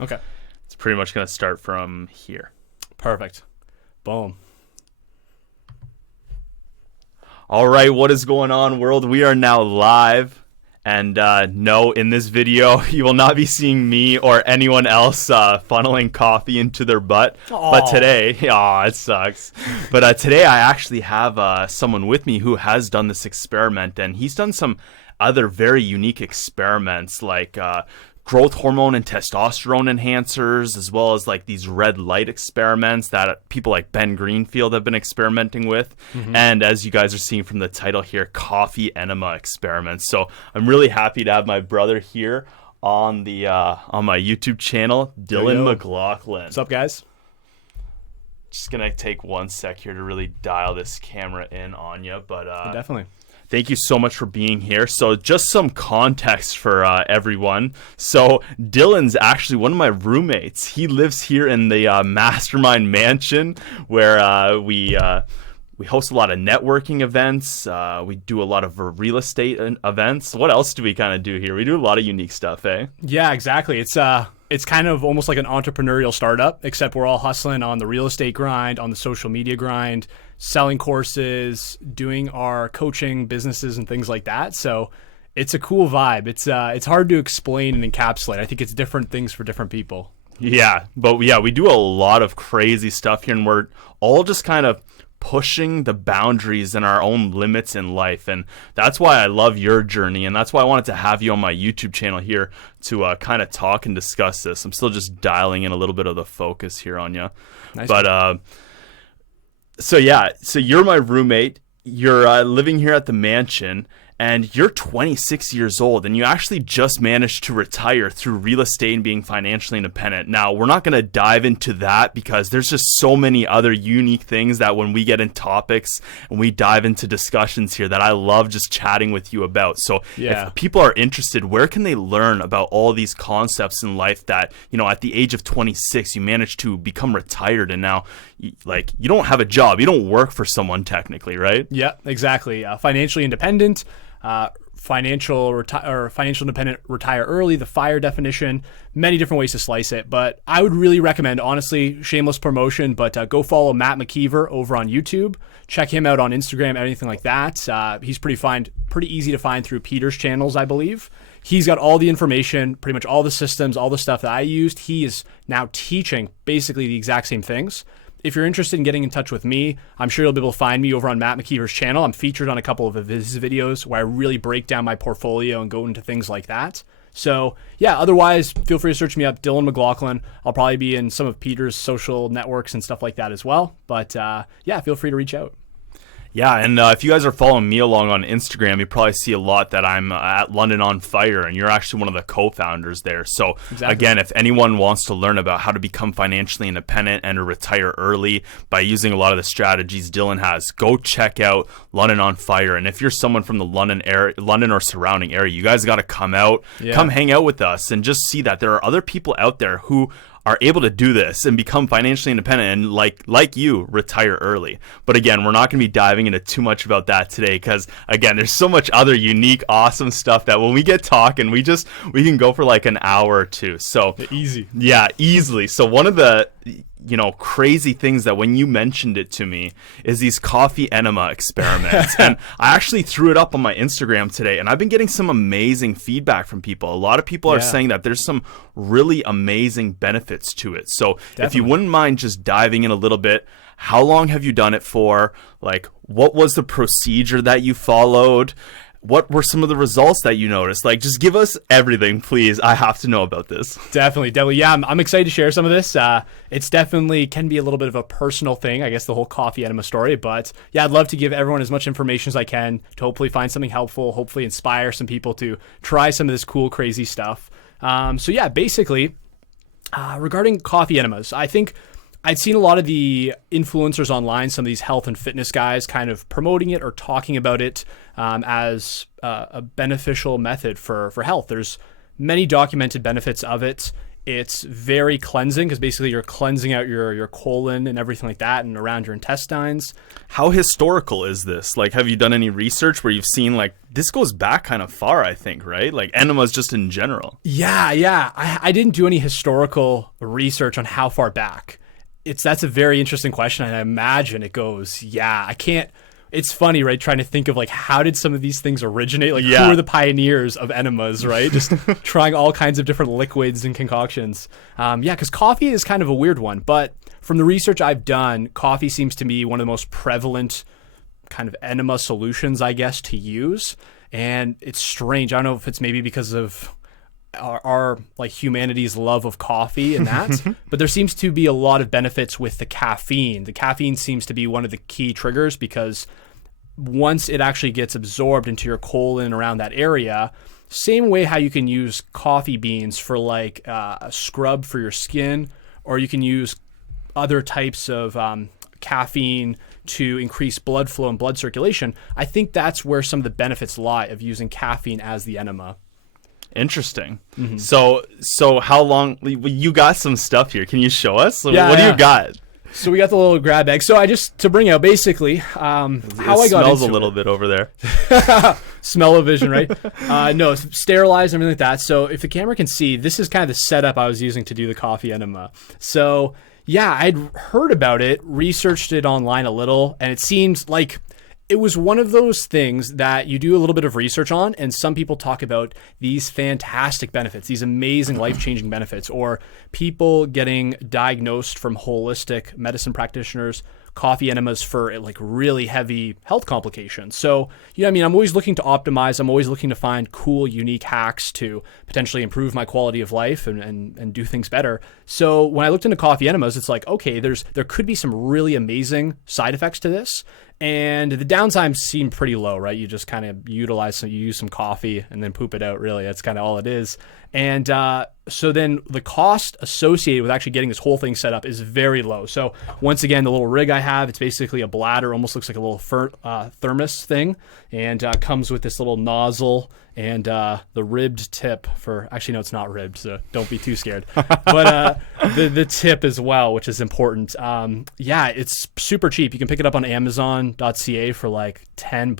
Okay. It's pretty much going to start from here. Perfect. Boom. All right, what is going on, world? We are now live. And no, in this video, you will not be seeing me or anyone else funneling coffee into their butt. Aww. But today, it sucks. But today I actually have someone with me who has done this experiment, and he's done some other very unique experiments like growth hormone and testosterone enhancers, as well as like these red light experiments that people like Ben Greenfield have been experimenting with. And as you guys are seeing from the title here, coffee enema experiments. So I'm really happy to have my brother here on the on my YouTube channel, Dylan McLaughlin. What's up, guys? Just gonna take 1 sec here to really dial this camera in on you, but Definitely. thank you so much for being here. So just some context for everyone. So Dylan's actually one of my roommates. He lives here in the Mastermind Mansion where we host a lot of networking events. We do a lot of real estate events. What else do we kind of do here? We do a lot of unique stuff, eh? Yeah, exactly. It's kind of almost like an entrepreneurial startup, except we're all hustling on the real estate grind, on the social media grind, selling courses, doing our coaching businesses and things like that. So it's a cool vibe. It's hard to explain and encapsulate. I think it's different things for different people. Yeah, but yeah, we do a lot of crazy stuff here, and we're all just kind of pushing the boundaries and our own limits in life. And that's why I love your journey, and that's why I wanted to have you on my YouTube channel here to kind of talk and discuss this. I'm still just dialing in a little bit of the focus here on you. Nice. But so you're my roommate. You're living here at the mansion, and you're 26 years old, and you actually just managed to retire through real estate and being financially independent. Now, we're not going to dive into that because there's just so many other unique things that when we get in topics and we dive into discussions here that I love just chatting with you about. So if people are interested, where can they learn about all these concepts in life that, you know, at the age of 26, you managed to become retired, and now you don't have a job. You don't work for someone technically, right? Yeah, exactly. Financially independent. Financial independent, retire early, the FIRE definition, many different ways to slice it. But I would really recommend, honestly, shameless promotion, but go follow Matt McKeever over on YouTube. Check him out on Instagram, anything like that. He's pretty easy to find through Peter's channels, I believe. He's got all the information, pretty much all the systems, all the stuff that I used. He is now teaching basically the exact same things. If you're interested in getting in touch with me, I'm sure you'll be able to find me over on Matt McKeever's channel. I'm featured on a couple of his videos where I really break down my portfolio and go into things like that. So yeah, otherwise, feel free to search me up, Dylan McLaughlin. I'll probably be in some of Peter's social networks and stuff like that as well. But yeah, feel free to reach out. Yeah, and if you guys are following me along on Instagram, you probably see a lot that I'm at London on Fire, and you're actually one of the co-founders there. So again, if anyone wants to learn about how to become financially independent and to retire early by using a lot of the strategies Dylan has, go check out London on Fire. And if you're someone from the London or surrounding area, you guys got to come out, come hang out with us, and just see that there are other people out there who are able to do this and become financially independent and like you retire early. But again, we're not going to be diving into too much about that today because again, there's so much other unique, awesome stuff that when we get talking, we can go for like an hour or two. So easily. So one of the crazy things that when you mentioned it to me is these coffee enema experiments. And I actually threw it up on my Instagram today, and I've been getting some amazing feedback from people. A lot of people are saying that there's some really amazing benefits to it. So if you wouldn't mind just diving in a little bit, how long have you done it for? Like, what was the procedure that you followed? What were some of the results that you noticed? Like, just give us everything, please. I have to know about this. Definitely. Yeah, I'm excited to share some of this. It's definitely can be a little bit of a personal thing, I guess, the whole coffee enema story. But yeah, I'd love to give everyone as much information as I can to hopefully find something helpful, hopefully inspire some people to try some of this cool, crazy stuff. So yeah, basically, regarding coffee enemas, I think I'd seen a lot of the influencers online, some of these health and fitness guys kind of promoting it or talking about it as a beneficial method for health. There's many documented benefits of it. It's very cleansing because basically you're cleansing out your colon and everything like that and around your intestines. How historical is this? Like, have you done any research where you've seen, like, this goes back kind of far, I think, right? Like, enemas just in general. Yeah. I didn't do any historical research on how far back. That's a very interesting question, and I imagine it goes, I can't. It's funny, right? Trying to think of, like, how did some of these things originate? Like, who are the pioneers of enemas, right? Just trying all kinds of different liquids and concoctions. Because coffee is kind of a weird one. But from the research I've done, coffee seems to be one of the most prevalent kind of enema solutions, I guess, to use. And it's strange. I don't know if it's maybe because of our like humanity's love of coffee and that, but there seems to be a lot of benefits with the caffeine. The caffeine seems to be one of the key triggers because once it actually gets absorbed into your colon around that area, same way how you can use coffee beans for like a scrub for your skin, or you can use other types of caffeine to increase blood flow and blood circulation. I think that's where some of the benefits lie of using caffeine as the enema. Interesting. Mm-hmm. So how long you got some stuff here? Can you show us? What do you got? So we got the little grab bag. So I just to bring out basically how I got smells into a little bit over there. Smell-o-vision, right? No, sterilized and everything like that. So if the camera can see, this is kind of the setup I was using to do the coffee enema. So yeah, I'd heard about it, researched it online a little, and it seemed like it was one of those things that you do a little bit of research on, and some people talk about these fantastic benefits, these amazing life-changing benefits, or people getting diagnosed from holistic medicine practitioners, coffee enemas for like really heavy health complications. So, I'm always looking to optimize. I'm always looking to find cool, unique hacks to potentially improve my quality of life and do things better. So when I looked into coffee enemas, it's like, okay, there could be some really amazing side effects to this. And the downsides seem pretty low, right? You just kind of you use some coffee and then poop it out, really. That's kind of all it is. And so then the cost associated with actually getting this whole thing set up is very low. So once again, the little rig I have, it's basically a bladder, almost looks like a little thermos thing, and comes with this little nozzle and the ribbed tip for, actually, no, it's not ribbed, so don't be too scared. But the tip as well, which is important. It's super cheap. You can pick it up on Amazon.ca for like $10,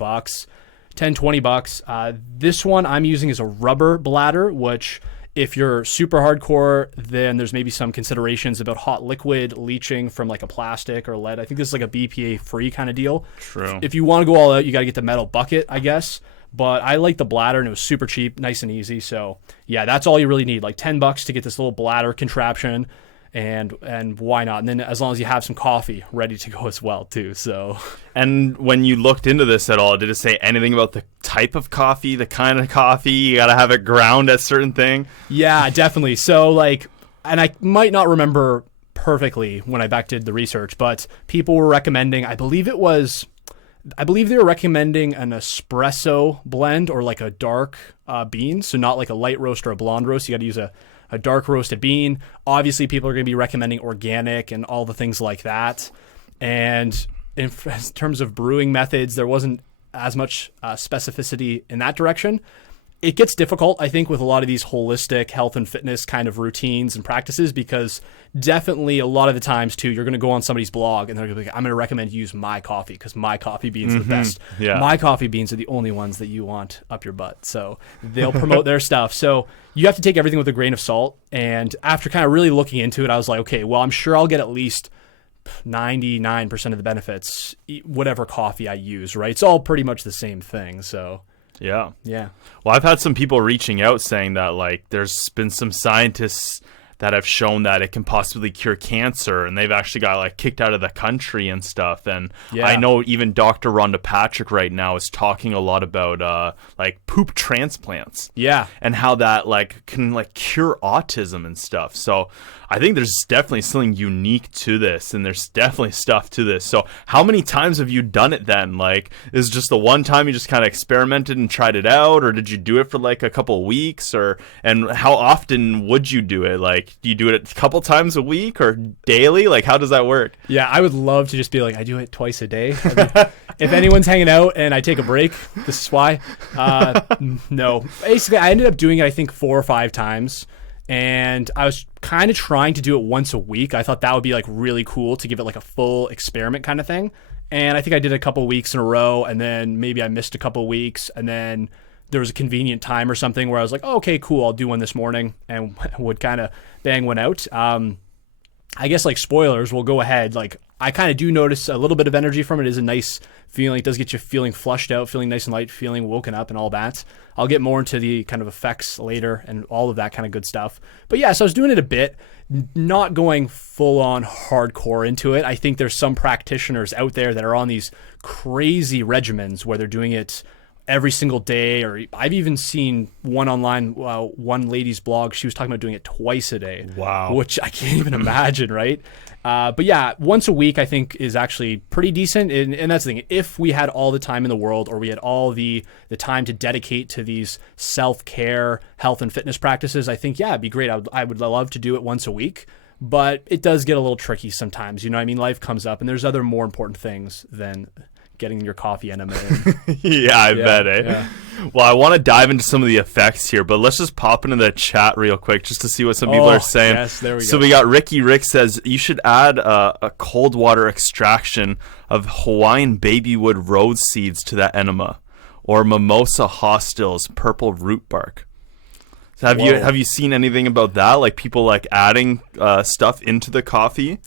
$20. This one I'm using is a rubber bladder, which if you're super hardcore, then there's maybe some considerations about hot liquid leaching from like a plastic or lead. I think this is like a BPA free kind of deal. True. If you want to go all out, you got to get the metal bucket, I guess. But I like the bladder, and it was super cheap, nice and easy. So yeah, that's all you really need, like $10 to get this little bladder contraption. And why not? And then as long as you have some coffee ready to go as well too. So, and when you looked into this at all, did it say anything about the type of coffee, the kind of coffee? You got to have it ground at certain thing? Yeah, definitely. So and I might not remember perfectly when I back did the research, but people were recommending, I believe they were recommending an espresso blend or like a dark bean. So not like a light roast or a blonde roast. You got to use a dark roasted bean. Obviously, people are going to be recommending organic and all the things like that. And in terms of brewing methods, there wasn't as much specificity in that direction. It gets difficult, I think, with a lot of these holistic health and fitness kind of routines and practices, because definitely a lot of the times, too, you're going to go on somebody's blog and they're going to be like, I'm going to recommend you use my coffee because my coffee beans are the best. Yeah. My coffee beans are the only ones that you want up your butt. So they'll promote their stuff. So you have to take everything with a grain of salt. And after kind of really looking into it, I was like, okay, well, I'm sure I'll get at least 99% of the benefits, whatever coffee I use, right? It's all pretty much the same thing. So yeah. Well, I've had some people reaching out saying that like there's been some scientists that have shown that it can possibly cure cancer, and they've actually got like kicked out of the country and stuff. And I know even Dr. Rhonda Patrick right now is talking a lot about like poop transplants. Yeah. And how that like can like cure autism and stuff. So I think there's definitely something unique to this, and there's definitely stuff to this. So how many times have you done it then? Like, is it just the one time you just kind of experimented and tried it out, or did you do it for like a couple of weeks, and how often would you do it? Like, do you do it a couple times a week or daily? Like, how does that work? Yeah, I would love to just be like, I do it twice a day. I mean, if anyone's hanging out and I take a break, this is why. No. Basically, I ended up doing it, I think, 4 or 5 times. and I was kind of trying to do it once a week. I thought that would be like really cool to give it like a full experiment kind of thing. And I think I did a couple weeks in a row, and then maybe I missed a couple weeks, and then there was a convenient time or something where I was like, oh, okay, cool, I'll do one this morning, and would kind of bang one out. I guess like spoilers, we'll go ahead. Like I kind of do notice a little bit of energy from it. It is a nice feeling. It does get you feeling flushed out, feeling nice and light, feeling woken up and all that. I'll get more into the kind of effects later and all of that kind of good stuff. But yeah, so I was doing it a bit, not going full on hardcore into it. I think there's some practitioners out there that are on these crazy regimens where they're doing it every single day, or I've even seen one online, one lady's blog, she was talking about doing it twice a day. Wow. Which I can't even imagine, right? But yeah, once a week I think is actually pretty decent. And that's the thing. If we had all the time in the world, or we had all the time to dedicate to these self-care, health and fitness practices, I think, yeah, it'd be great. I would love to do it once a week. But it does get a little tricky sometimes. You know what I mean? Life comes up and there's other more important things than getting your coffee enema in. Yeah, I bet, eh? Yeah. Well, I want to dive into some of the effects here, but let's just pop into the chat real quick just to see what some people are saying. Yes, there we go. So we got Rick says, you should add a cold water extraction of Hawaiian babywood rose seeds to that enema, or Mimosa hostil's purple root bark. So have you seen anything about that? Like people like adding stuff into the coffee?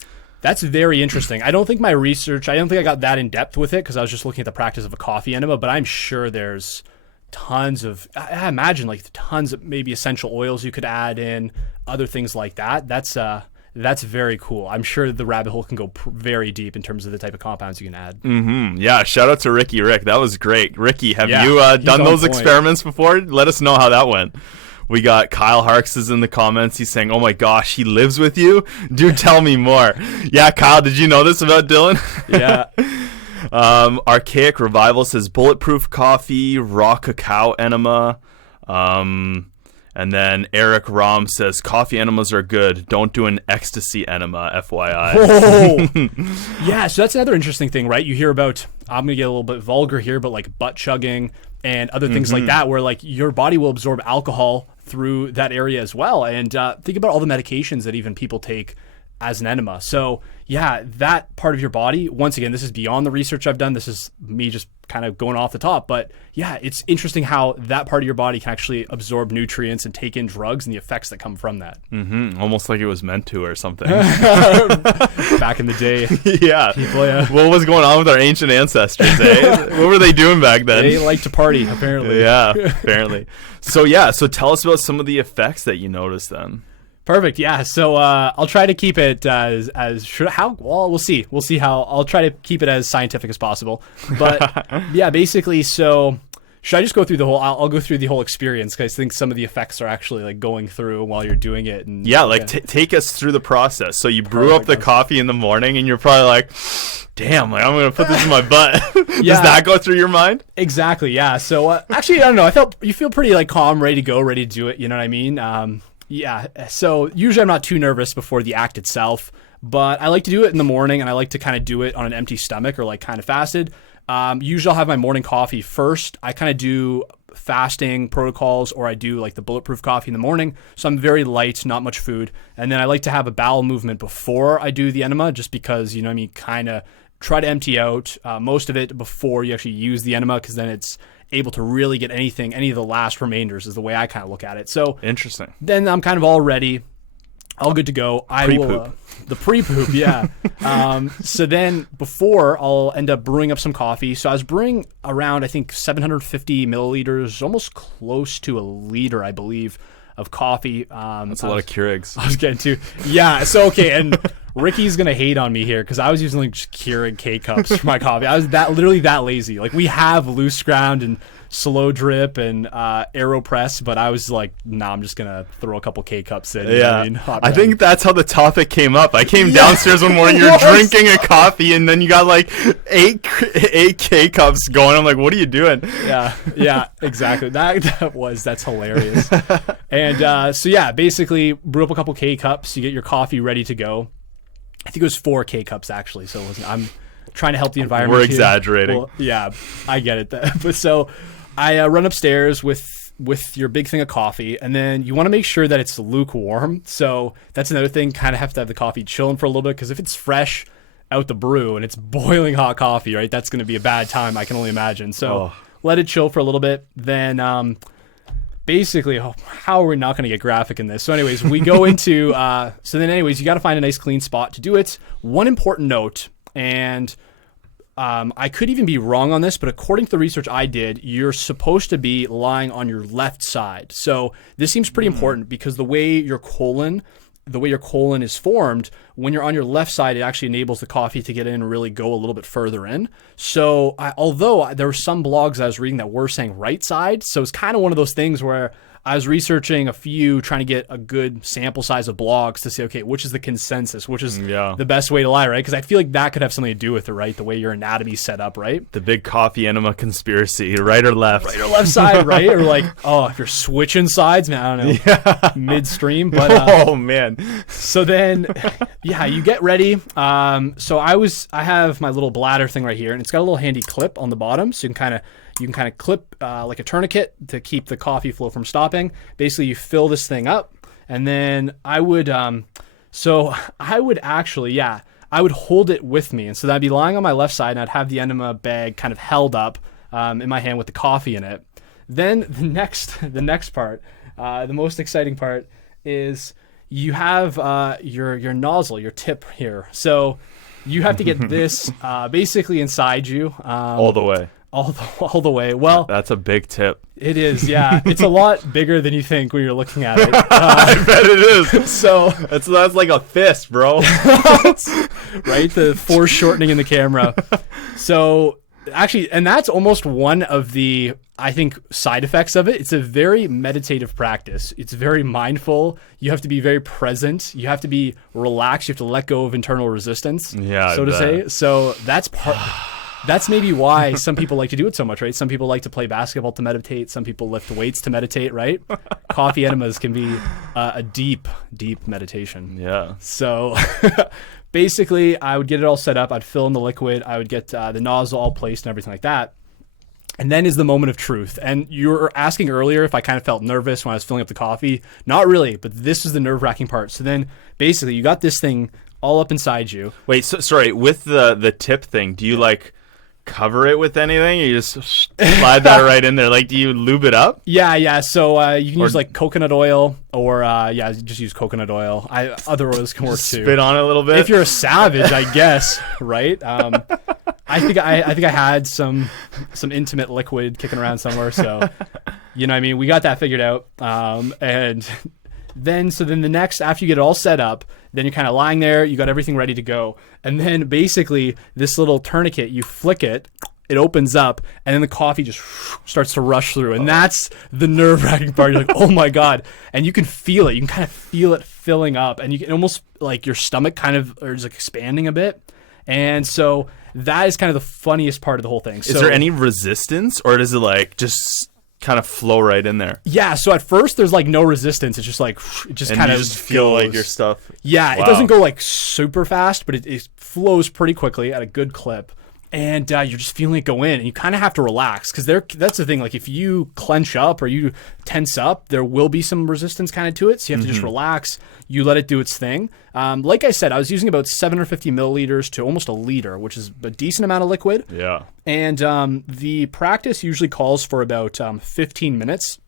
That's very interesting. I don't think my research, I don't think I got that in depth with it because I was just looking at the practice of a coffee enema, but I'm sure there's tons of, I imagine like tons of maybe essential oils you could add in, other things like that. That's very cool. I'm sure the rabbit hole can go very deep in terms of the type of compounds you can add. Mm-hmm. Yeah, shout out to Rick. That was great. Ricky, have you done those experiments before? Let us know how that went. We got Kyle Harks is in the comments. He's saying, oh my gosh, he lives with you? Do tell me more. Yeah, Kyle, did you know this about Dylan? Yeah. Archaic Revival says bulletproof coffee, raw cacao enema. And then Eric Rom says coffee enemas are good. Don't do an ecstasy enema, FYI. Oh. Yeah, so that's another interesting thing, right? You hear about, I'm going to get a little bit vulgar here, but like butt chugging and other things like that, where like your body will absorb alcohol through that area as well. And think about all the medications that even people take as an enema. So yeah, that part of your body, once again, this is beyond the research I've done. This is me just kind of going off the top. But yeah, it's interesting how that part of your body can actually absorb nutrients and take in drugs and the effects that come from that. Mm-hmm. Almost like it was meant to or something. Back in the day. Yeah. People, yeah. What was going on with our ancient ancestors, eh? What were they doing back then? They like to party, apparently. Yeah, apparently. So tell us about some of the effects that you noticed then. Perfect. Yeah. So I'll try to keep it we'll see. We'll see how I'll try to keep it as scientific as possible. But yeah, basically, so should I just go through the whole? I'll go through the whole experience because I think some of the effects are actually like going through while you're doing it. And yeah, like take us through the process. So you brew up the coffee in the morning, and you're probably like, damn, like I'm gonna put this in my butt. Does that go through your mind? Exactly. Yeah. So actually, I don't know. You feel pretty like calm, ready to go, ready to do it. You know what I mean? Yeah, so usually I'm not too nervous before the act itself, but I like to do it in the morning, and I like to kind of do it on an empty stomach or like kind of fasted. Usually I'll have my morning coffee first. I kind of do fasting protocols, or I do like the bulletproof coffee in the morning. So I'm very light, not much food. And then I like to have a bowel movement before I do the enema, just because, you know what I mean, kind of try to empty out most of it before you actually use the enema, because then it's able to really get any of the last remainders is the way I kind of look at it. So interesting. Then I'm kind of all ready, all good to go. The pre-poop, yeah. So then before, I'll end up brewing up some coffee. So I was brewing around, I think, 750 milliliters, almost close to a liter, I believe, of coffee. That's a lot of Keurigs. I was getting to. Yeah, so okay, and Ricky's going to hate on me here because I was using like just Keurig K-Cups for my coffee. I was literally that lazy. Like we have loose ground and slow drip and AeroPress, but I was like, nah, I'm just going to throw a couple K-Cups in. Yeah, I think that's how the topic came up. I came downstairs one morning, you're drinking a coffee, and then you got like eight K-Cups going. I'm like, what are you doing? Yeah, exactly. That's hilarious. And so yeah, basically brew up a couple K-Cups. You get your coffee ready to go. I think it was 4 K-Cups actually, so it wasn't. I'm trying to help the environment. We're exaggerating. Well, yeah, I get it. But so I run upstairs with with your big thing of coffee, and then you want to make sure that it's lukewarm. So that's another thing. Kind of have to have the coffee chilling for a little bit, because if it's fresh out the brew and it's boiling hot coffee, right, that's going to be a bad time. I can only imagine. So let it chill for a little bit. Then basically, how are we not going to get graphic in this? So anyways, we go into, you got to find a nice clean spot to do it. One important note, and I could even be wrong on this, but according to the research I did, you're supposed to be lying on your left side. So this seems pretty important, because the way your colon is formed, when you're on your left side, it actually enables the coffee to get in and really go a little bit further in. So although there were some blogs I was reading that were saying right side, so it's kind of one of those things where I was researching a few, trying to get a good sample size of blogs to say, okay, which is the consensus, which is the best way to lie, right? Because I feel like that could have something to do with it, right? The way your anatomy's set up, right? The big coffee enema conspiracy, right or left? Right or left side, right? Or like, if you're switching sides, man, I don't know, midstream. But oh man. So then, you get ready. So I have my little bladder thing right here, and it's got a little handy clip on the bottom, so you can kind of clip like a tourniquet to keep the coffee flow from stopping. Basically, you fill this thing up, and then I would hold it with me. And so I'd be lying on my left side, and I'd have the enema bag kind of held up in my hand with the coffee in it. Then the next part, the most exciting part, is you have your nozzle, your tip here. So you have to get this basically inside you. All the way. All the way. Well, that's a big tip. It is, yeah. It's a lot bigger than you think when you're looking at it. I bet it is. So that's like a fist, bro. Right? The foreshortening in the camera. So actually, and that's almost one of the, I think, side effects of it. It's a very meditative practice. It's very mindful. You have to be very present. You have to be relaxed. You have to let go of internal resistance, so to say. So that's part. That's maybe why some people like to do it so much, right? Some people like to play basketball to meditate. Some people lift weights to meditate, right? Coffee enemas can be a deep, deep meditation. Yeah. So basically, I would get it all set up. I'd fill in the liquid. I would get the nozzle all placed and everything like that. And then is the moment of truth. And you were asking earlier if I kind of felt nervous when I was filling up the coffee. Not really, but this is the nerve-wracking part. So then basically, you got this thing all up inside you. Wait, sorry. With the tip thing, do you cover it with anything? You just slide that right in there. Do you lube it up? Yeah. So you can use coconut oil, or just use coconut oil. Other oils can work too. Spit on it a little bit. If you're a savage, I guess, right? I think I had some intimate liquid kicking around somewhere. So you know what I mean? We got that figured out. And then the next, after you get it all set up, then you're kind of lying there, you got everything ready to go. And then basically this little tourniquet, you flick it, it opens up, and then the coffee just starts to rush through. And that's the nerve-wracking part. You're like, oh my God. And you can feel it. You can kind of feel it filling up, and you can almost your stomach kind of is expanding a bit. And so that is kind of the funniest part of the whole thing. Is there any resistance, or does it just kind of flow right in there? Yeah, so at first there's no resistance. It's just it just kind of just feel goes. your stuff. Yeah, wow. It doesn't go super fast, but it flows pretty quickly at a good clip. And you're just feeling it go in, and you kind of have to relax, because that's the thing. If you clench up or you tense up, there will be some resistance kind of to it. So you have to just relax. You let it do its thing. Like I said, I was using about 750 milliliters to almost a liter, which is a decent amount of liquid. Yeah. And the practice usually calls for about 15 minutes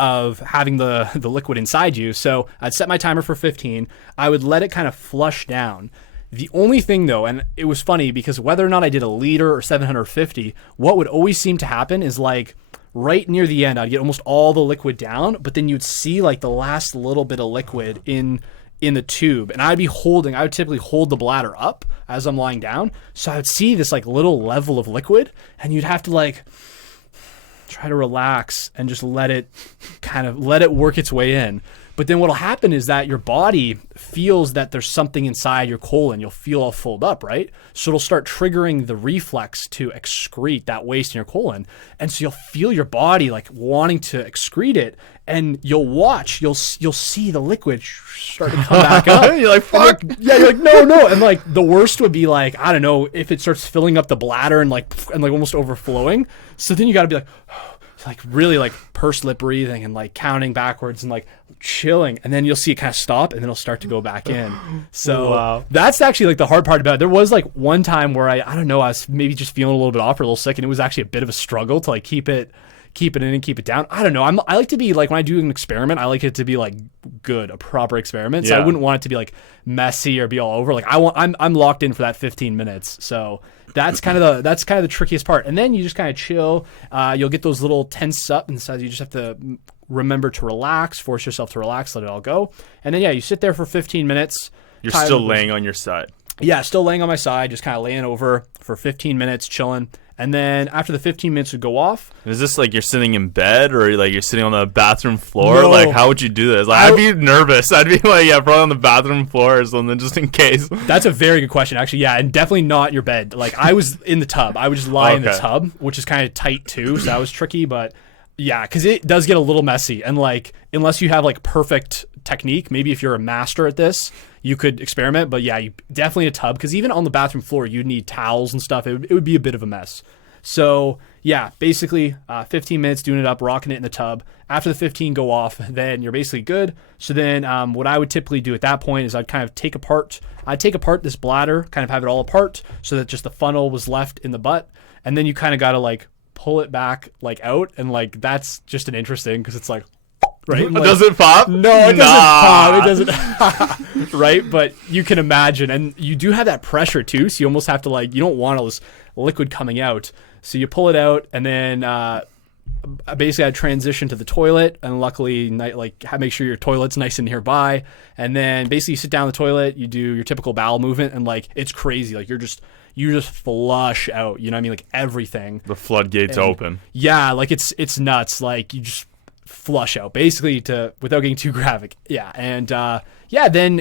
of having the liquid inside you. So I'd set my timer for 15. I would let it kind of flush down. The only thing, though, and it was funny because whether or not I did a liter or 750, what would always seem to happen is right near the end, I'd get almost all the liquid down, but then you'd see the last little bit of liquid in the tube, and I would typically hold the bladder up as I'm lying down, so I would see this little level of liquid, and you'd have to try to relax and just let it work its way in. But then what'll happen is that your body feels that there's something inside your colon. You'll feel all filled up, right? So it'll start triggering the reflex to excrete that waste in your colon. And so you'll feel your body wanting to excrete it, and you'll see the liquid start to come back up. You're like, fuck. You're like, no. And the worst would be I don't know, if it starts filling up the bladder and almost overflowing. So then you got to be like really like pursed lip breathing and like counting backwards and like chilling, and then you'll see it kind of stop and then it'll start to go back in. So that's actually like the hard part about it. There was like one time where I don't know, I was maybe just feeling a little bit off or a little sick, and it was actually a bit of a struggle to like keep it in and keep it down. I don't know. I like to be like, when I do an experiment, I like it to be like good, a proper experiment. So I wouldn't want it to be like messy or be all over. Like I'm locked in for that 15 minutes. So that's kind of the trickiest part. And then you just kind of chill. You'll get those little tense up, and so you just have to remember to relax, force yourself to relax, let it all go. And then you sit there for 15 minutes. You're still laying on your side. Yeah, still laying on my side, just kind of laying over for 15 minutes, chilling. And then after the 15 minutes would go off. Is this like you're sitting in bed, or like you're sitting on the bathroom floor? No. Like, how would you do this? Like, I'd be nervous. I'd be like, probably on the bathroom floor or something, just in case. That's a very good question, actually. Yeah, and definitely not your bed. Like, I was in the tub. I would just lie in the tub, which is kind of tight too, so that was tricky. But yeah, because it does get a little messy. And like, unless you have like perfect technique, maybe if you're a master at this, you could experiment. But yeah, you definitely a tub, because even on the bathroom floor, you'd need towels and stuff. It would be a bit of a mess. So yeah, basically 15 minutes doing it up, rocking it in the tub. After the 15 go off, then you're basically good. So then what I would typically do at that point is I'd kind of take apart this bladder, kind of have it all apart so that just the funnel was left in the butt. And then you kind of got to like pull it back like out. And like, that's just an interesting, because it's like, right? Like, does it pop? No, it doesn't pop. It doesn't. Right? But you can imagine. And you do have that pressure too. So you almost have to like, you don't want all this liquid coming out. So you pull it out, and then basically I transition to the toilet, and luckily like make sure your toilet's nice and nearby. And then basically you sit down in the toilet, you do your typical bowel movement, and like it's crazy. Like you just flush out, you know what I mean? Like everything. The floodgates open. Yeah, like it's nuts. Like you just flush out basically, without getting too graphic. Yeah, and then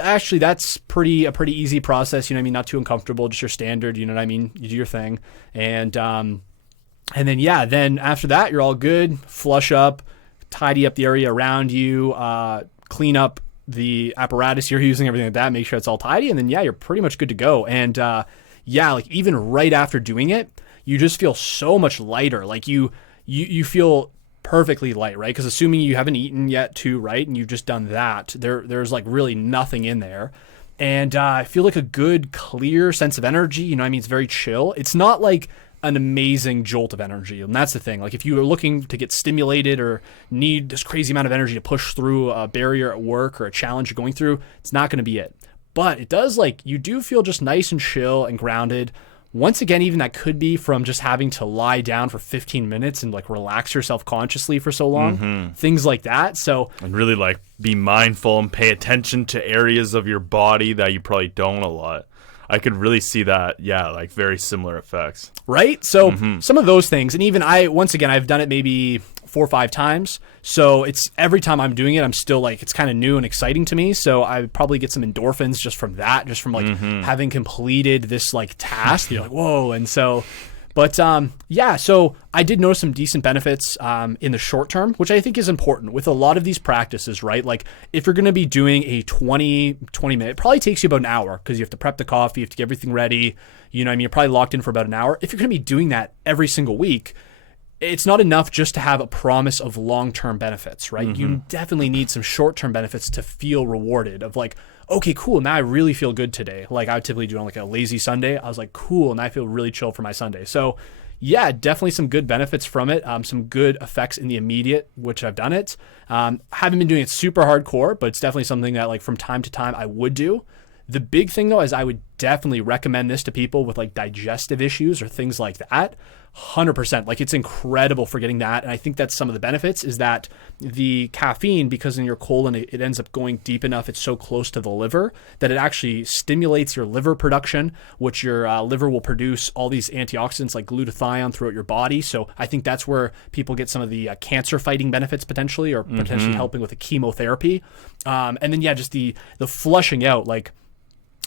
actually that's a pretty easy process, you know what I mean? Not too uncomfortable, just your standard, you know what I mean? You do your thing, and then after that you're all good. Flush up, tidy up the area around you, clean up the apparatus you're using, everything like that, make sure it's all tidy, and then you're pretty much good to go. And like even right after doing it, you just feel so much lighter. Like you feel perfectly light, right? Because assuming you haven't eaten yet too, right, and you've just done that, there's like really nothing in there. And I feel like a good clear sense of energy, you know what I mean? It's very chill. It's not like an amazing jolt of energy, and that's the thing. Like if you are looking to get stimulated or need this crazy amount of energy to push through a barrier at work or a challenge you're going through, it's not going to be it. But it does, like, you do feel just nice and chill and grounded. Once again, even that could be from just having to lie down for 15 minutes and like relax yourself consciously for so long, things like that. So, and really like be mindful and pay attention to areas of your body that you probably don't a lot. I could really see that. Yeah, like very similar effects. Right. So some of those things, and even I've done it maybe 4 or 5 times. So it's every time I'm doing it, I'm still like, it's kind of new and exciting to me. So I would probably get some endorphins just from that, just from like having completed this like task. You're like, whoa. And so, but so I did notice some decent benefits in the short term, which I think is important with a lot of these practices, right? Like if you're going to be doing a 20 minute, it probably takes you about an hour because you have to prep the coffee, you have to get everything ready. You know what I mean? You're probably locked in for about an hour. If you're going to be doing that every single week, it's not enough just to have a promise of long-term benefits, right? You definitely need some short-term benefits to feel rewarded of like, okay, cool, now I really feel good today. Like I would typically do on like a lazy Sunday. I was like, cool, and I feel really chill for my Sunday. So yeah, definitely some good benefits from it. Some good effects in the immediate, which I've done it. Haven't been doing it super hardcore, but it's definitely something that like from time to time I would do. The big thing though is I would definitely recommend this to people with like digestive issues or things like that. 100%. Like it's incredible for getting that. And I think that's some of the benefits is that the caffeine, because in your colon, it ends up going deep enough. It's so close to the liver that it actually stimulates your liver production, which your liver will produce all these antioxidants like glutathione throughout your body. So I think that's where people get some of the cancer fighting benefits potentially, or potentially helping with the chemotherapy. And then, just the flushing out, like,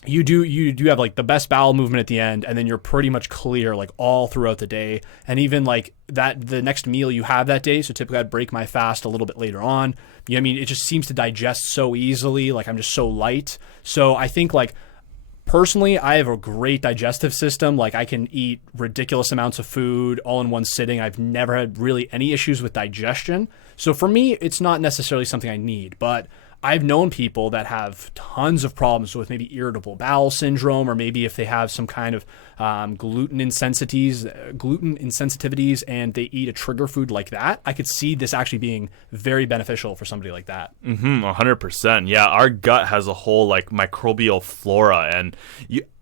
you do have like the best bowel movement at the end, and then you're pretty much clear like all throughout the day. And even like that, the next meal you have that day. So typically I'd break my fast a little bit later on. You know what I mean? It just seems to digest so easily. Like I'm just so light. So I think like personally, I have a great digestive system. Like I can eat ridiculous amounts of food all in one sitting. I've never had really any issues with digestion. So for me, it's not necessarily something I need, but I've known people that have tons of problems with maybe irritable bowel syndrome, or maybe if they have some kind of gluten insensitivities and they eat a trigger food like that. I could see this actually being very beneficial for somebody like that. 100%. Yeah, our gut has a whole like microbial flora, and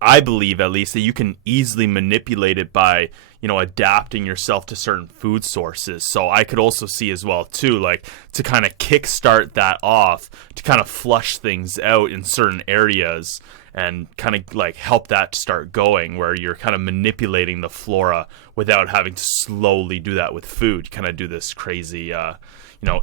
I believe at least that you can easily manipulate it by adapting yourself to certain food sources. So I could also see as well too, like to kind of kickstart that off, to kind of flush things out in certain areas and kind of like help that start going, where you're kind of manipulating the flora without having to slowly do that with food. You kind of do this crazy,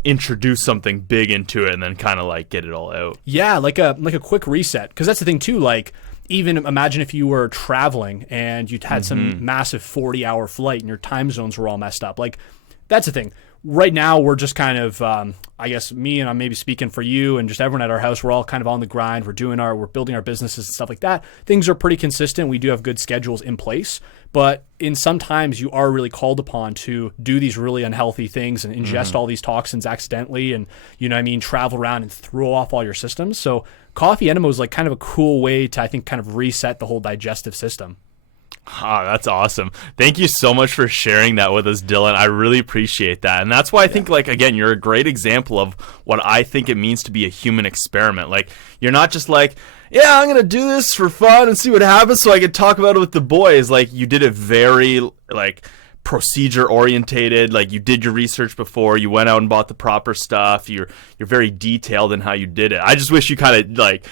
introduce something big into it and then kind of like get it all out. Yeah, like a quick reset. Because that's the thing too, like even imagine if you were traveling and you'd had some massive 40-hour flight and your time zones were all messed up. Like that's the thing. Right now, we're just kind of, I guess me and I'm maybe speaking for you and just everyone at our house, we're all kind of on the grind. We're building our businesses and stuff like that. Things are pretty consistent. We do have good schedules in place, but sometimes you are really called upon to do these really unhealthy things and ingest all these toxins accidentally and, travel around and throw off all your systems. So coffee enema is like kind of a cool way to, I think, kind of reset the whole digestive system. That's awesome. Thank you so much for sharing that with us, Dylan. I really appreciate that. And that's why I think, like, again, you're a great example of what I think it means to be a human experiment. Like, you're not just like, yeah, I'm going to do this for fun and see what happens so I can talk about it with the boys. Like, you did it very, like, procedure orientated. Like, you did your research before, you went out and bought the proper stuff. You're very detailed in how you did it. I just wish you kind of, like,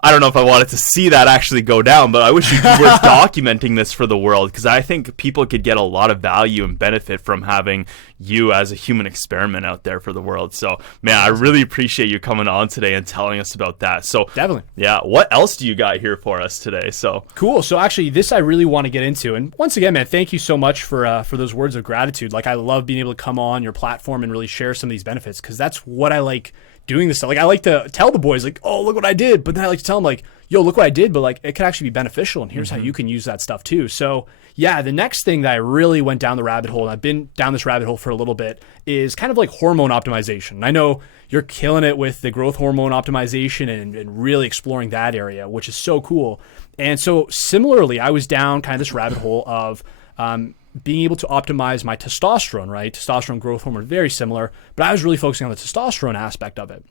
I don't know if I wanted to see that actually go down, but I wish you were documenting this for the world, because I think people could get a lot of value and benefit from having you as a human experiment out there for the world. So, man, I really appreciate you coming on today and telling us about that. So, definitely. Yeah, what else do you got here for us today? So cool. So actually, this I really want to get into. And once again, man, thank you so much for those words of gratitude. Like, I love being able to come on your platform and really share some of these benefits, because that's what I like doing this stuff. Like, I like to tell the boys, like, oh, look what I did. But then I like to tell them, like, yo, look what I did. But like, it could actually be beneficial. And here's how you can use that stuff too. So yeah, the next thing that I really went down the rabbit hole, and I've been down this rabbit hole for a little bit, is kind of like hormone optimization. I know you're killing it with the growth hormone optimization and really exploring that area, which is so cool. And so similarly, I was down kind of this rabbit hole of being able to optimize my testosterone, right? Testosterone, growth hormone, very similar, but I was really focusing on the testosterone aspect of it.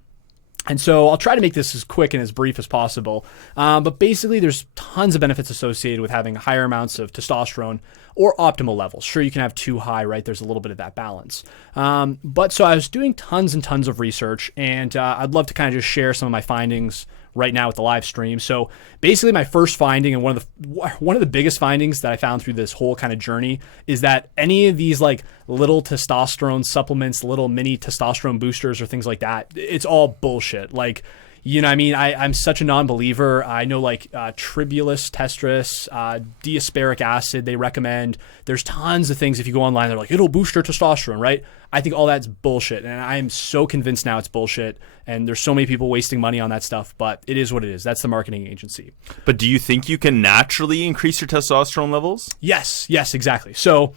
And so I'll try to make this as quick and as brief as possible. But basically, there's tons of benefits associated with having higher amounts of testosterone or optimal levels. Sure, you can have too high, right? There's a little bit of that balance. But so I was doing tons and tons of research, and I'd love to kind of just share some of my findings right now with the live stream. So basically, my first finding, and one of the biggest findings that I found through this whole kind of journey, is that any of these like little testosterone supplements, little mini testosterone boosters or things like that, it's all bullshit. Like, you know what I mean? I'm such a non-believer. I know like tribulus, testrus, diasperic acid they recommend. There's tons of things if you go online, they're like, it'll boost your testosterone, right? I think all that's bullshit. And I am so convinced now it's bullshit. And there's so many people wasting money on that stuff, but it is what it is. That's the marketing agency. But do you think you can naturally increase your testosterone levels? Yes, exactly. So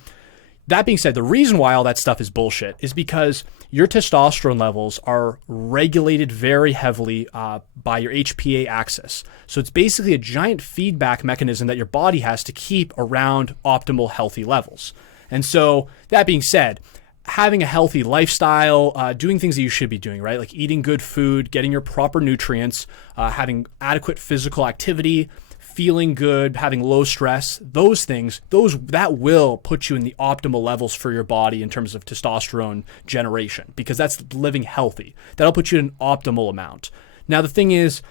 that being said, the reason why all that stuff is bullshit is because your testosterone levels are regulated very heavily by your HPA axis. So it's basically a giant feedback mechanism that your body has to keep around optimal healthy levels. And so that being said, having a healthy lifestyle, doing things that you should be doing, right? Like eating good food, getting your proper nutrients, having adequate physical activity, feeling good, having low stress, those things, that will put you in the optimal levels for your body in terms of testosterone generation, because that's living healthy. That'll put you in an optimal amount. Now, the thing is,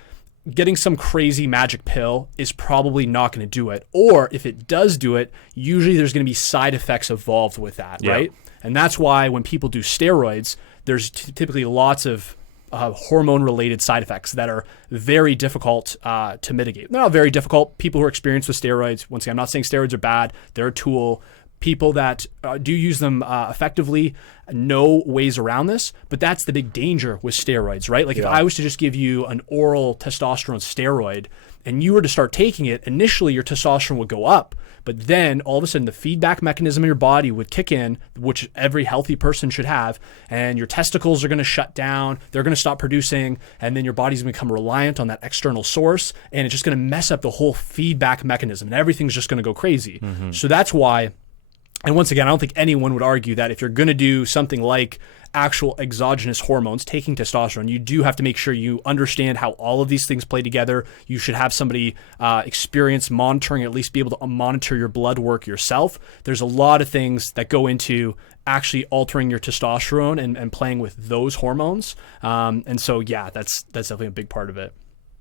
getting some crazy magic pill is probably not going to do it. Or if it does do it, usually there's going to be side effects involved with that, right? And that's why when people do steroids, there's typically lots of hormone-related side effects that are very difficult to mitigate. They're not very difficult. People who are experienced with steroids, once again, I'm not saying steroids are bad. They're a tool. People that do use them effectively know ways around this, but that's the big danger with steroids, right? Like if I was to just give you an oral testosterone steroid and you were to start taking it, initially your testosterone would go up, but then all of a sudden the feedback mechanism in your body would kick in, which every healthy person should have, and your testicles are going to shut down, they're going to stop producing, and then your body's going to become reliant on that external source, and it's just going to mess up the whole feedback mechanism, and everything's just going to go crazy. So that's why, and once again, I don't think anyone would argue that if you're going to do something like actual exogenous hormones, taking testosterone, you do have to make sure you understand how all of these things play together. You should have somebody experienced monitoring, at least be able to monitor your blood work yourself. There's a lot of things that go into actually altering your testosterone and playing with those hormones. And so, yeah, that's definitely a big part of it.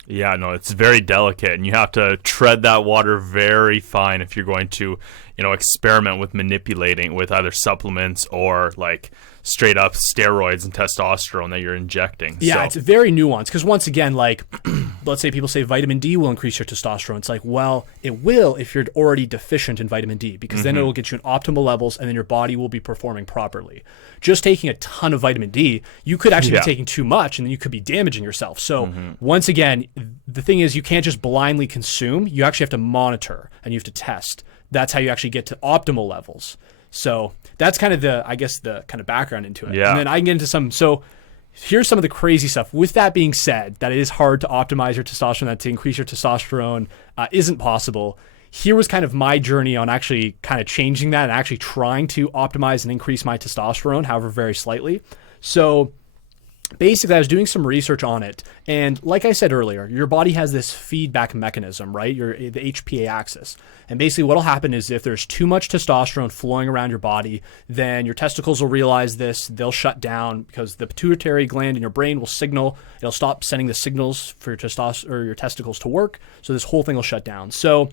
Yeah, no, it's very delicate, and you have to tread that water very fine if you're going to, experiment with manipulating with either supplements or like straight up steroids and testosterone that you're injecting. Yeah, it's very nuanced because once again, like let's say people say vitamin D will increase your testosterone. It's like, well, it will if you're already deficient in vitamin D, because then it'll get you in optimal levels and then your body will be performing properly. Just taking a ton of vitamin D, you could actually be taking too much and then you could be damaging yourself. So once again, the thing is you can't just blindly consume. You actually have to monitor and you have to test. That's how you actually get to optimal levels. So that's kind of the kind of background into it. Yeah. And then I can get into so here's some of the crazy stuff. With that being said, that it is hard to optimize your testosterone, that to increase your testosterone isn't possible. Here was kind of my journey on actually kind of changing that and actually trying to optimize and increase my testosterone, however, very slightly. So basically, I was doing some research on it. And like I said earlier, your body has this feedback mechanism, right? The HPA axis. And basically what'll happen is if there's too much testosterone flowing around your body, then your testicles will realize this. They'll shut down because the pituitary gland in your brain will signal. It'll stop sending the signals for your testicles to work. So this whole thing will shut down. So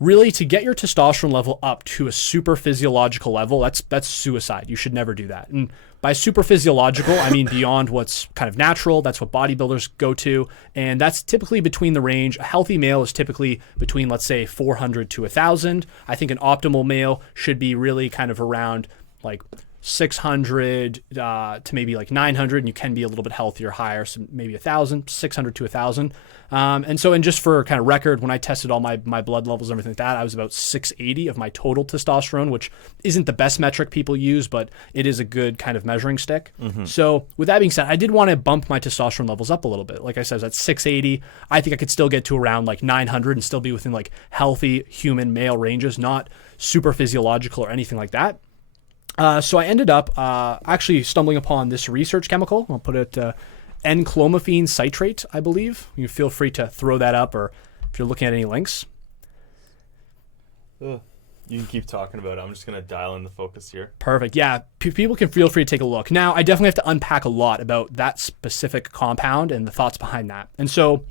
really, to get your testosterone level up to a super physiological level, that's suicide. You should never do that. And by super physiological, I mean beyond what's kind of natural. That's what bodybuilders go to. And that's typically between the range. A healthy male is typically between, let's say, 400 to 1,000. I think an optimal male should be really kind of around like 600 to maybe like 900, and you can be a little bit healthier, higher, so maybe 1,000, 600 to 1,000. And just for kind of record, when I tested all my blood levels and everything like that, I was about 680 of my total testosterone, which isn't the best metric people use, but it is a good kind of measuring stick. So with that being said, I did want to bump my testosterone levels up a little bit. Like I said, I was at 680. I think I could still get to around like 900 and still be within like healthy human male ranges, not super physiological or anything like that. So I ended up actually stumbling upon this research chemical. I'll put it N-clomiphene citrate, I believe. You feel free to throw that up, or if you're looking at any links. You can keep talking about it. I'm just going to dial in the focus here. Perfect. Yeah, people can feel free to take a look. Now, I definitely have to unpack a lot about that specific compound and the thoughts behind that. And so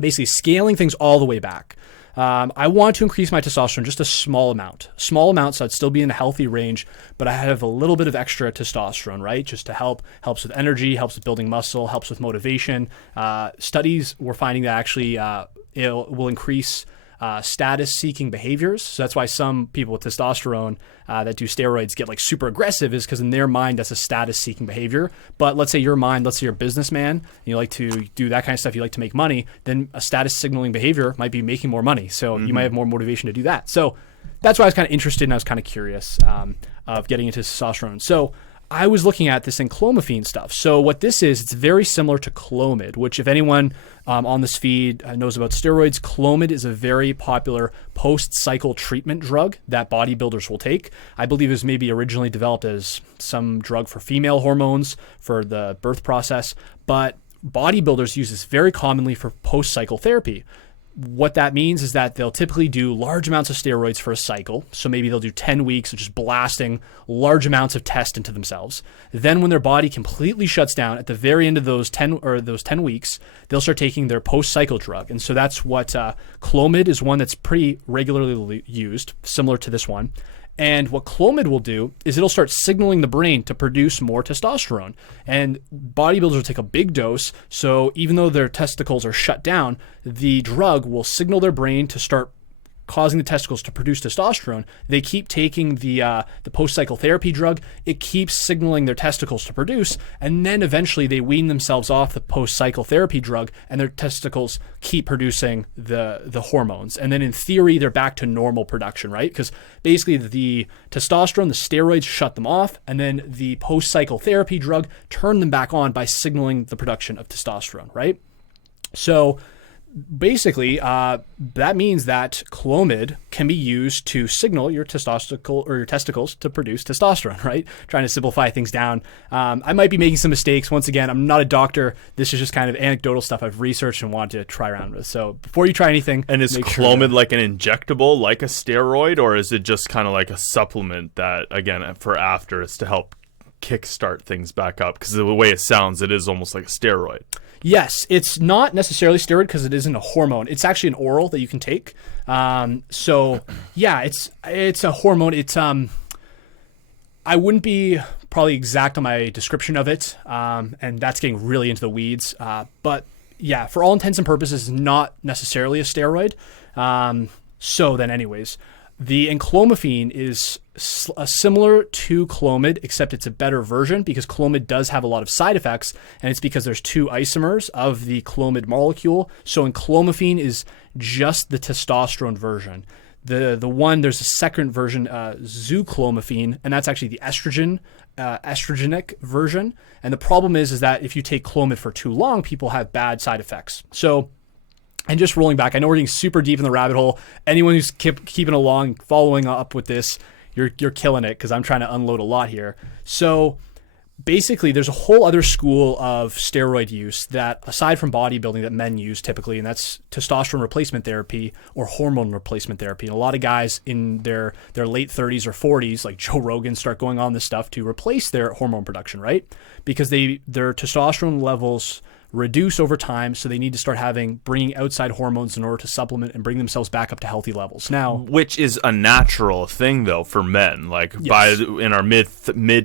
basically scaling things all the way back. I want to increase my testosterone just a small amount so I'd still be in a healthy range, but I have a little bit of extra testosterone, right? Just to helps with energy, helps with building muscle, helps with motivation. Studies were finding that actually it will increase status-seeking behaviors. So that's why some people with testosterone that do steroids get like super aggressive, is because in their mind that's a status-seeking behavior. But let's say you're a businessman and you like to do that kind of stuff, you like to make money, then a status-signaling behavior might be making more money. So you might have more motivation to do that. So that's why I was kind of interested and I was kind of curious of getting into testosterone. So I was looking at this enclomiphene stuff. So what this is, it's very similar to Clomid, which if anyone on this feed knows about steroids, Clomid is a very popular post-cycle treatment drug that bodybuilders will take. I believe it was maybe originally developed as some drug for female hormones for the birth process, but bodybuilders use this very commonly for post-cycle therapy. What that means is that they'll typically do large amounts of steroids for a cycle. So maybe they'll do 10 weeks of just blasting large amounts of test into themselves. Then when their body completely shuts down at the very end of those 10 weeks, they'll start taking their post-cycle drug. And so that's what Clomid is, one that's pretty regularly used, similar to this one. And what Clomid will do is it'll start signaling the brain to produce more testosterone. And bodybuilders will take a big dose, so even though their testicles are shut down, the drug will signal their brain to start causing the testicles to produce testosterone, they keep taking the post-cycle therapy drug. It keeps signaling their testicles to produce, and then eventually they wean themselves off the post-cycle therapy drug, and their testicles keep producing the hormones. And then in theory, they're back to normal production, right? Because basically the testosterone, the steroids shut them off, and then the post-cycle therapy drug turn them back on by signaling the production of testosterone, right? So basically, that means that Clomid can be used to signal your testicles to produce testosterone, right? Trying to simplify things down. I might be making some mistakes. Once again, I'm not a doctor. This is just kind of anecdotal stuff I've researched and wanted to try around with. So before you try anything, and is Clomid like an injectable, like a steroid, or is it just kind of like a supplement that, again, for after, is to help kickstart things back up? Because the way it sounds, it is almost like a steroid. Yes, it's not necessarily steroid because it isn't a hormone. It's actually an oral that you can take. So yeah, it's a hormone. It's I wouldn't be probably exact on my description of it, and that's getting really into the weeds. But yeah, for all intents and purposes, not necessarily a steroid. So then, anyways, the enclomiphene is similar to Clomid, except it's a better version because Clomid does have a lot of side effects, and it's because there's 2 isomers of the Clomid molecule. So enclomiphene is just the testosterone version. There's a second version, zuclomiphene, and that's actually the estrogenic version. And the problem is that if you take Clomid for too long, people have bad side effects. So, and just rolling back, I know we're getting super deep in the rabbit hole. Anyone who's keeping along, following up with this, you're killing it because I'm trying to unload a lot here. So basically, there's a whole other school of steroid use that, aside from bodybuilding, that men use typically, and that's testosterone replacement therapy or hormone replacement therapy. And a lot of guys in their late 30s or 40s, like Joe Rogan, start going on this stuff to replace their hormone production, right? Because their testosterone levels reduce over time, so they need to start bringing outside hormones in order to supplement and bring themselves back up to healthy levels. Now, which is a natural thing though for men. Like yes. In our mid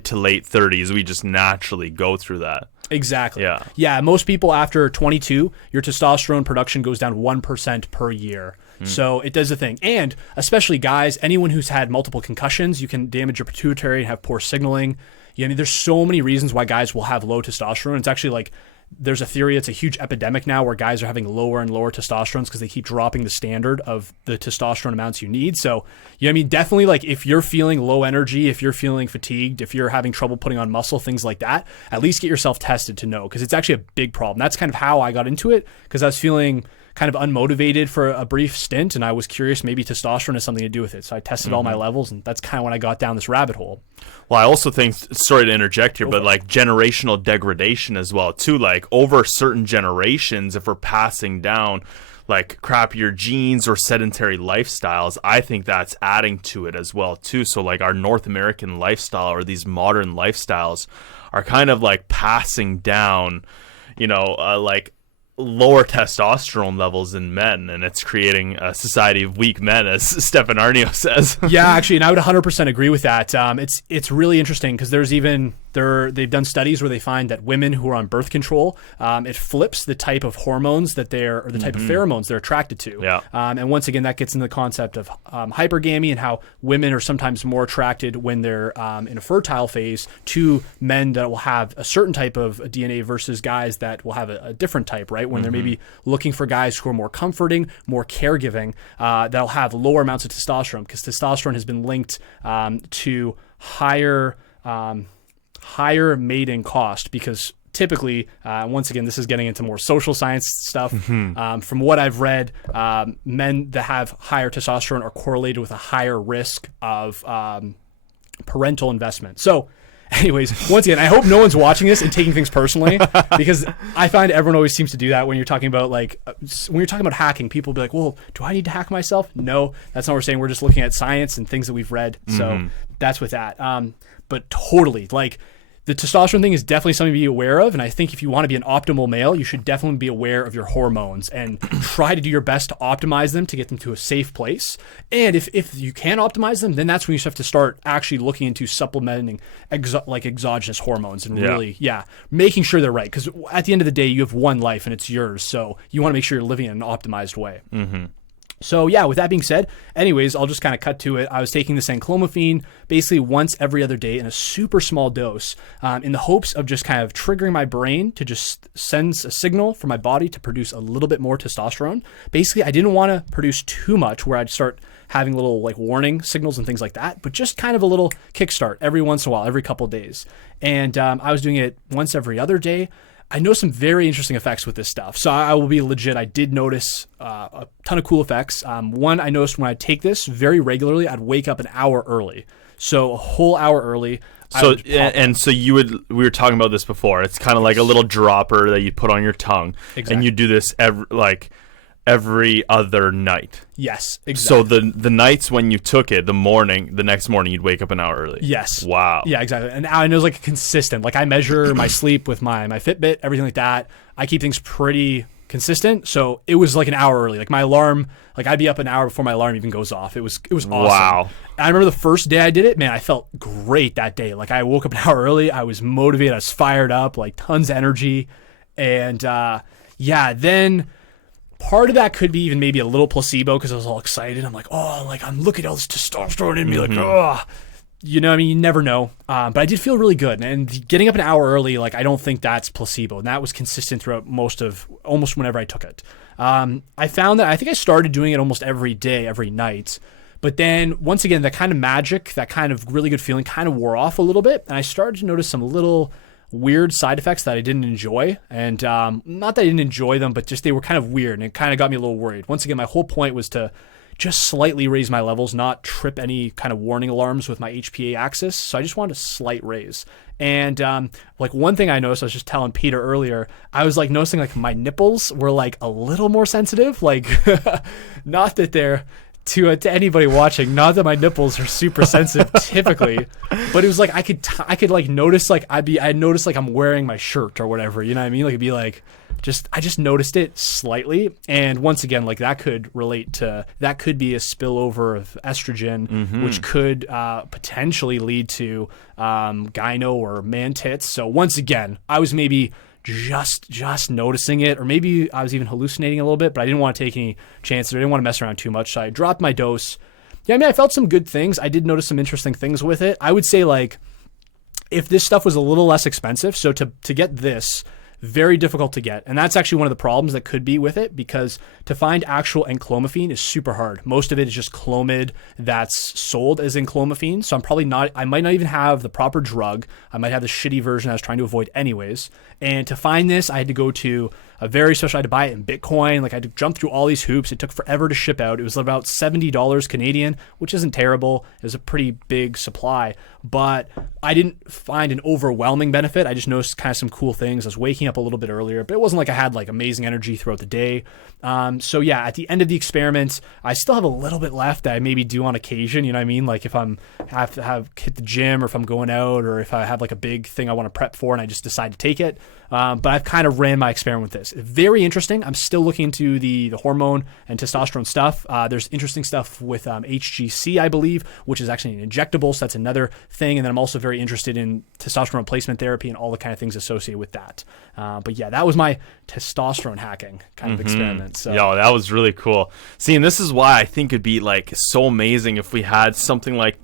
to late 30s, we just naturally go through that. Exactly. Yeah. Most people after 22, your testosterone production goes down 1% per year. So it does the thing. And especially guys, anyone who's had multiple concussions, you can damage your pituitary and have poor signaling. There's so many reasons why guys will have low testosterone. It's actually like, there's a theory, it's a huge epidemic now where guys are having lower and lower testosterones because they keep dropping the standard of the testosterone amounts you need. So, definitely, like, if you're feeling low energy, if you're feeling fatigued, if you're having trouble putting on muscle, things like that, at least get yourself tested to know, because it's actually a big problem. That's kind of how I got into it, because I was feeling kind of unmotivated for a brief stint, and I was curious maybe testosterone has something to do with it. So I tested all my levels, and that's kind of when I got down this rabbit hole. Well, I also think, sorry to interject here, but like generational degradation as well too. Like over certain generations, if we're passing down like crappier genes or sedentary lifestyles, I think that's adding to it as well too. So like our North American lifestyle or these modern lifestyles are kind of like passing down, like lower testosterone levels in men, and it's creating a society of weak men, as Stefan Arnio says. Yeah, actually, and I would 100% agree with that. It's really interesting because they've done studies where they find that women who are on birth control, it flips the type of hormones that or the type of pheromones they're attracted to. Yeah. And once again, that gets into the concept of hypergamy and how women are sometimes more attracted when they're in a fertile phase to men that will have a certain type of DNA versus guys that will have a different type, right? When they're maybe looking for guys who are more comforting, more caregiving, that'll have lower amounts of testosterone, because testosterone has been linked to higher mating cost, because typically, once again, this is getting into more social science stuff. From what I've read, men that have higher testosterone are correlated with a higher risk of parental investment. So anyways, once again, I hope no one's watching this and taking things personally, because I find everyone always seems to do that when you're talking about hacking. People be like, well, do I need to hack myself? No, that's not what we're saying. We're just looking at science and things that we've read. So that's with that. But totally, like, the testosterone thing is definitely something to be aware of, and I think if you want to be an optimal male, you should definitely be aware of your hormones and try to do your best to optimize them to get them to a safe place. And if you can optimize them, then that's when you have to start actually looking into supplementing exogenous hormones and really making sure they're right, because at the end of the day, you have one life and it's yours, so you want to make sure you're living in an optimized way. So yeah, with that being said, anyways, I'll just kind of cut to it. I was taking this enclomiphene basically once every other day in a super small dose, in the hopes of just kind of triggering my brain to just send a signal for my body to produce a little bit more testosterone. Basically, I didn't want to produce too much where I'd start having little like warning signals and things like that, but just kind of a little kickstart every once in a while, every couple of days. And I was doing it once every other day. I know some very interesting effects with this stuff. So I will be legit. I did notice a ton of cool effects. One, I noticed when I take this very regularly, I'd wake up an hour early. So a whole hour early. So we were talking about this before. It's kind of like a little dropper that you put on your tongue. Exactly. And you do this every other night. Yes, exactly. So the nights when you took it, the next morning you'd wake up an hour early. Yes. Wow. Yeah, exactly. And I know it's like consistent. Like I measure my sleep with my Fitbit, everything like that. I keep things pretty consistent. So it was like an hour early. Like my alarm, like I'd be up an hour before my alarm even goes off. It was awesome. Wow. And I remember the first day I did it, man, I felt great that day. Like I woke up an hour early. I was motivated. I was fired up, like tons of energy. And then part of that could be even maybe a little placebo because I was all excited. I'm like, oh, like I'm looking at all this testosterone in me, like, oh, you know what I mean? You never know. But I did feel really good. And getting up an hour early, like I don't think that's placebo. And that was consistent throughout almost whenever I took it. I found that I think I started doing it almost every day, every night. But then once again, that kind of magic, that kind of really good feeling kind of wore off a little bit. And I started to notice some little weird side effects that I didn't enjoy. And not that I didn't enjoy them, but just they were kind of weird and it kind of got me a little worried. Once again, my whole point was to just slightly raise my levels, not trip any kind of warning alarms with my HPA axis. So I just wanted a slight raise. And like one thing I noticed, I was just telling Peter earlier, I was like noticing like my nipples were like a little more sensitive. Like not that they're to anybody watching, not that my nipples are super sensitive typically, but it was like I could like notice like I noticed like I'm wearing my shirt or whatever, you know what I mean? Like it'd be like I just noticed it slightly. And once again, like that could be a spillover of estrogen, which could potentially lead to gyno or man tits. So once again, I was maybe just noticing it, or maybe I was even hallucinating a little bit, but I didn't want to take any chances. I didn't want to mess around too much. So I dropped my dose. Yeah, I mean, I felt some good things. I did notice some interesting things with it. I would say like if this stuff was a little less expensive, so to get this, very difficult to get. And that's actually one of the problems that could be with it, because to find actual enclomiphene is super hard. Most of it is just Clomid that's sold as enclomiphene. So I might not even have the proper drug. I might have the shitty version I was trying to avoid anyways. And to find this, I had to go to a very special, I had to buy it in Bitcoin. Like I had to jump through all these hoops. It took forever to ship out. It was about $70 Canadian, which isn't terrible. It was a pretty big supply, but I didn't find an overwhelming benefit. I just noticed kind of some cool things. I was waking up a little bit earlier, but it wasn't like I had like amazing energy throughout the day. So yeah, at the end of the experiment, I still have a little bit left that I maybe do on occasion. You know what I mean? Like if I'm have to hit the gym, or if I'm going out, or if I have like a big thing I want to prep for and I just decide to take it. But I've kind of ran my experiment with this. Very interesting. I'm still looking into the hormone and testosterone stuff. There's interesting stuff with HGC, I believe, which is actually an injectable. So that's another thing. And then I'm also very interested in testosterone replacement therapy and all the kind of things associated with that. But yeah, that was my testosterone hacking kind of experiment. So yeah, that was really cool. See, and this is why I think it'd be like so amazing if we had something like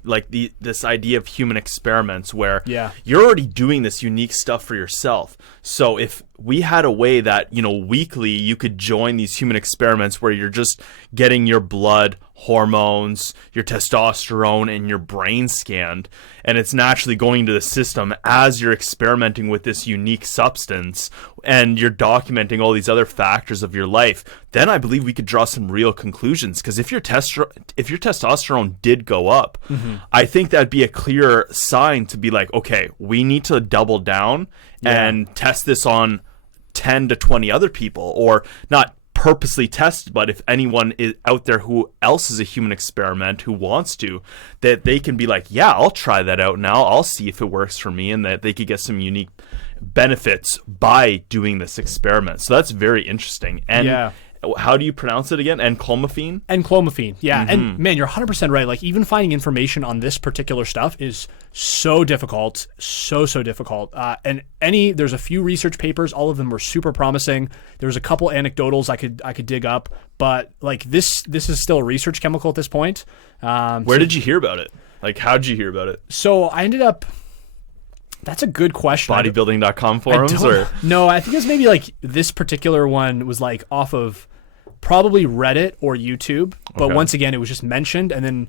this idea of human experiments where you're already doing this unique stuff for yourself. So if we had a way that, weekly you could join these human experiments where you're just getting your blood, hormones, your testosterone, and your brain scanned, and it's naturally going to the system as you're experimenting with this unique substance, and you're documenting all these other factors of your life, then I believe we could draw some real conclusions. Because if your testosterone did go up, I think that'd be a clear sign to be like, okay, we need to double down and test this on 10 to 20 other people, or not purposely test, but if anyone is out there who else is a human experiment who wants to, that they can be like, yeah, I'll try that out now. I'll see if it works for me, and that they could get some unique benefits by doing this experiment. So that's very interesting. And how do you pronounce it again? Enclomiphene? Enclomiphene, yeah. And man, you're 100% right. Like even finding information on this particular stuff is so difficult, so difficult. And there's a few research papers, all of them were super promising. There's a couple anecdotals I could dig up, but like this is still a research chemical at this point. Where did you hear about it? Like how did you hear about it? So I ended up. That's a good question. Bodybuilding.com forums or no? I think it was maybe like this particular one was like off of probably Reddit or YouTube. But once again, it was just mentioned, and then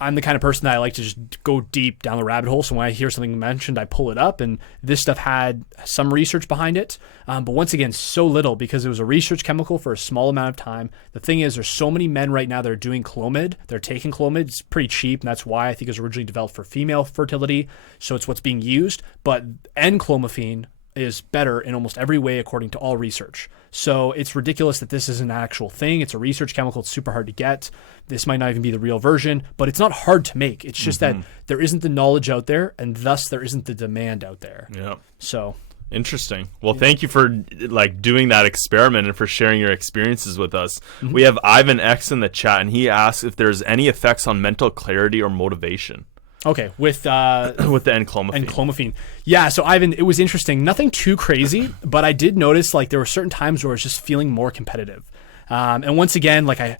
I'm the kind of person that I like to just go deep down the rabbit hole. So when I hear something mentioned, I pull it up, and this stuff had some research behind it. But once again, so little because it was a research chemical for a small amount of time. The thing is, there's so many men right now that are doing Clomid. They're taking Clomid. It's pretty cheap, and that's why I think it was originally developed for female fertility. So it's what's being used. But Enclomiphene is better in almost every way according to all research. So it's ridiculous that this is an actual thing. It's a research chemical. It's super hard to get. This might not even be the real version, but it's not hard to make. It's just that there isn't the knowledge out there, and thus there isn't the demand out there. Yeah. So interesting. Well, thank you for like doing that experiment and for sharing your experiences with us. We have Ivan X in the chat, and he asks if there's any effects on mental clarity or motivation. Okay, with the enclomiphene. Enclomiphene. Yeah, so Ivan, it was interesting. Nothing too crazy, but I did notice like there were certain times where I was just feeling more competitive. And once again, like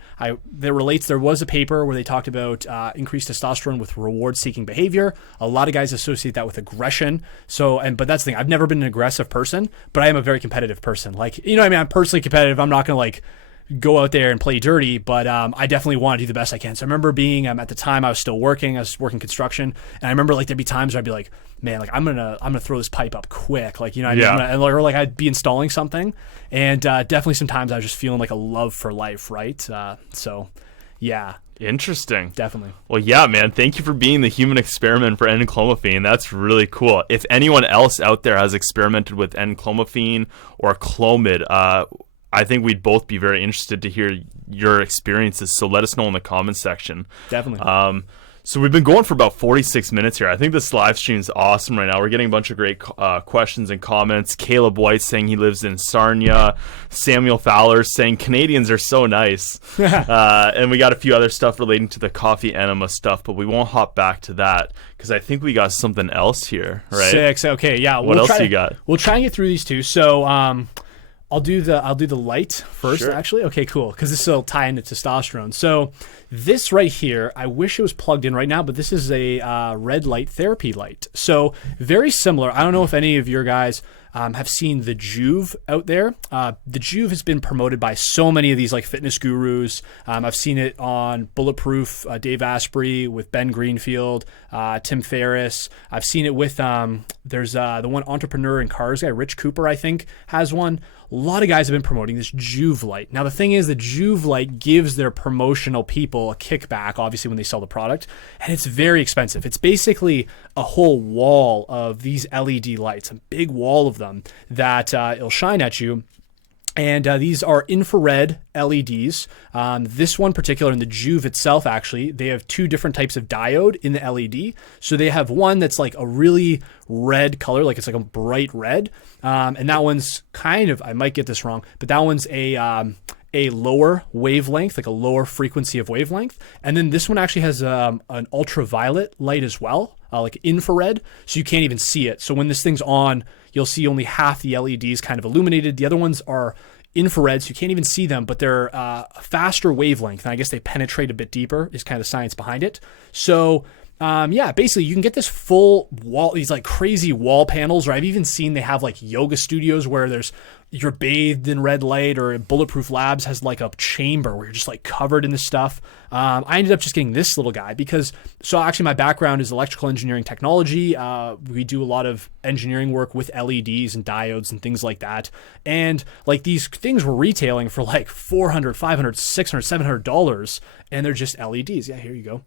there was a paper where they talked about increased testosterone with reward-seeking behavior. A lot of guys associate that with aggression. But that's the thing. I've never been an aggressive person, but I am a very competitive person. Like, you know what I mean? I'm personally competitive. I'm not going to like go out there and play dirty, but I definitely want to do the best I can. So I remember being at the time I was still working. I was working construction, and I remember like there'd be times where I'd be like, man, like I'm gonna throw this pipe up quick, like, you know what I mean? Or like I'd be installing something, and definitely sometimes I was just feeling like a love for life, right? So yeah. Interesting. Definitely. Well, yeah, man. Thank you for being the human experiment for enclomiphene. That's really cool. If anyone else out there has experimented with enclomiphene or Clomid, I think we'd both be very interested to hear your experiences. So let us know in the comments section. Definitely. So we've been going for about 46 minutes here. I think this live stream is awesome right now. We're getting a bunch of great questions and comments. Caleb White saying he lives in Sarnia. Samuel Fowler saying Canadians are so nice. And we got a few other stuff relating to the coffee enema stuff, but we won't hop back to that because I think we got something else here, right? 6. Okay, yeah. What else you got? We'll try and get through these two. So I'll do the light first, actually. Okay, cool, because this will tie into testosterone. So this right here, I wish it was plugged in right now, but this is a red light therapy light. So very similar. I don't know if any of your guys have seen the Juve out there. The Juve has been promoted by so many of these like fitness gurus. I've seen it on Bulletproof, Dave Asprey, with Ben Greenfield, Tim Ferriss. I've seen it with there's the one entrepreneur in cars guy, Rich Cooper, I think, has one. A lot of guys have been promoting this Juve light. Now the thing is, the Juve light gives their promotional people a kickback, obviously, when they sell the product, and it's very expensive. It's basically a whole wall of these LED lights, a big wall of them that it'll shine at you. And these are infrared LEDs. This one particular, in the Juve itself, actually, they have two different types of diode in the LED. So they have one that's like a really red color, like it's like a bright red. And that one's kind of, I might get this wrong, but that one's a lower wavelength, like a lower frequency of wavelength. And then this one actually has an ultraviolet light as well, like infrared, so you can't even see it. So when this thing's on, you'll see only half the LEDs kind of illuminated. The other ones are infrared, so you can't even see them, but they're a faster wavelength, and I guess they penetrate a bit deeper is kind of the science behind it. So basically you can get this full wall, these like crazy wall panels, or I've even seen they have like yoga studios where you're bathed in red light, or Bulletproof Labs has like a chamber where you're just like covered in this stuff. I ended up just getting this little guy because, so actually my background is electrical engineering technology. We do a lot of engineering work with LEDs and diodes and things like that. And like these things were retailing for like $400, $500, $600, $700, and they're just LEDs. Yeah, here you go.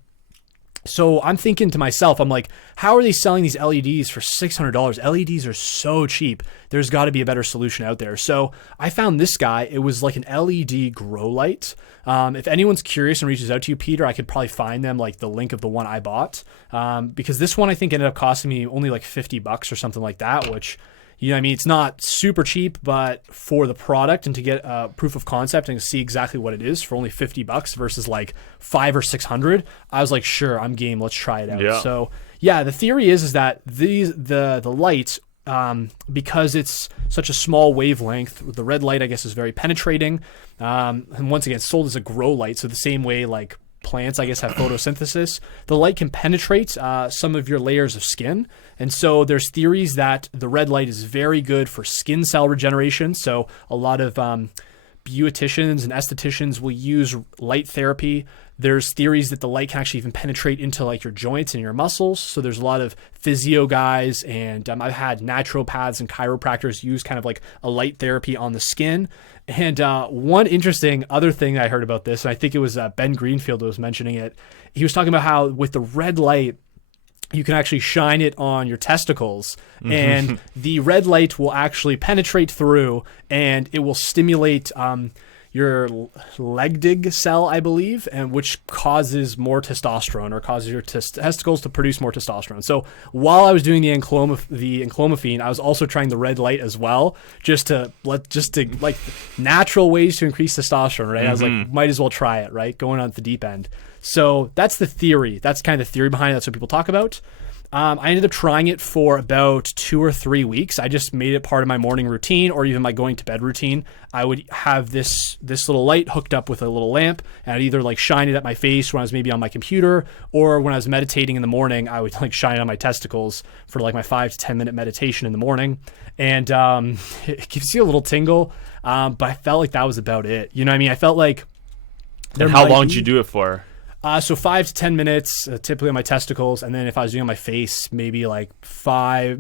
So I'm thinking to myself, I'm like, how are they selling these LEDs for $600? LEDs are so cheap. There's got to be a better solution out there. So I found this guy. It was like an LED grow light. If anyone's curious and reaches out to you, Peter, I could probably find them, like the link of the one I bought. Because this one I think ended up costing me only like $50 or something like that, which, You know what I mean? It's not super cheap, but for the product and to get a proof of concept and to see exactly what it is for only $50 versus like 500 or 600, I was like, sure, I'm game. Let's try it out. Yeah. So yeah, the theory is that the light, because it's such a small wavelength, the red light, I guess, is very penetrating. And once again, it's sold as a grow light. So the same way like plants, I guess, have photosynthesis, the light can penetrate some of your layers of skin. And so there's theories that the red light is very good for skin cell regeneration. So a lot of beauticians and estheticians will use light therapy. There's theories that the light can actually even penetrate into like your joints and your muscles. So there's a lot of physio guys, and I've had naturopaths and chiropractors use kind of like a light therapy on the skin. And one interesting other thing I heard about this, and I think it was Ben Greenfield who was mentioning it. He was talking about how with the red light, you can actually shine it on your testicles, and the red light will actually penetrate through, and it will stimulate your Leydig cell, I believe, and which causes more testosterone, or causes your testicles to produce more testosterone. So while I was doing the enclomiphene, I was also trying the red light as well, just to like natural ways to increase testosterone, right? I was like, might as well try it, right? Going on at the deep end. So that's the theory. That's kind of the theory behind it. That's what people talk about. I ended up trying it for about 2 or 3 weeks. I just made it part of my morning routine, or even my going to bed routine. I would have this little light hooked up with a little lamp, and I'd either like shine it at my face when I was maybe on my computer, or when I was meditating in the morning, I would like shine it on my testicles for like my 5 to 10 minute meditation in the morning. And it gives you a little tingle, but I felt like that was about it. You know what I mean? I felt like And how long did you do it for? So 5 to 10 minutes, typically on my testicles, and then if I was doing it on my face, maybe like 10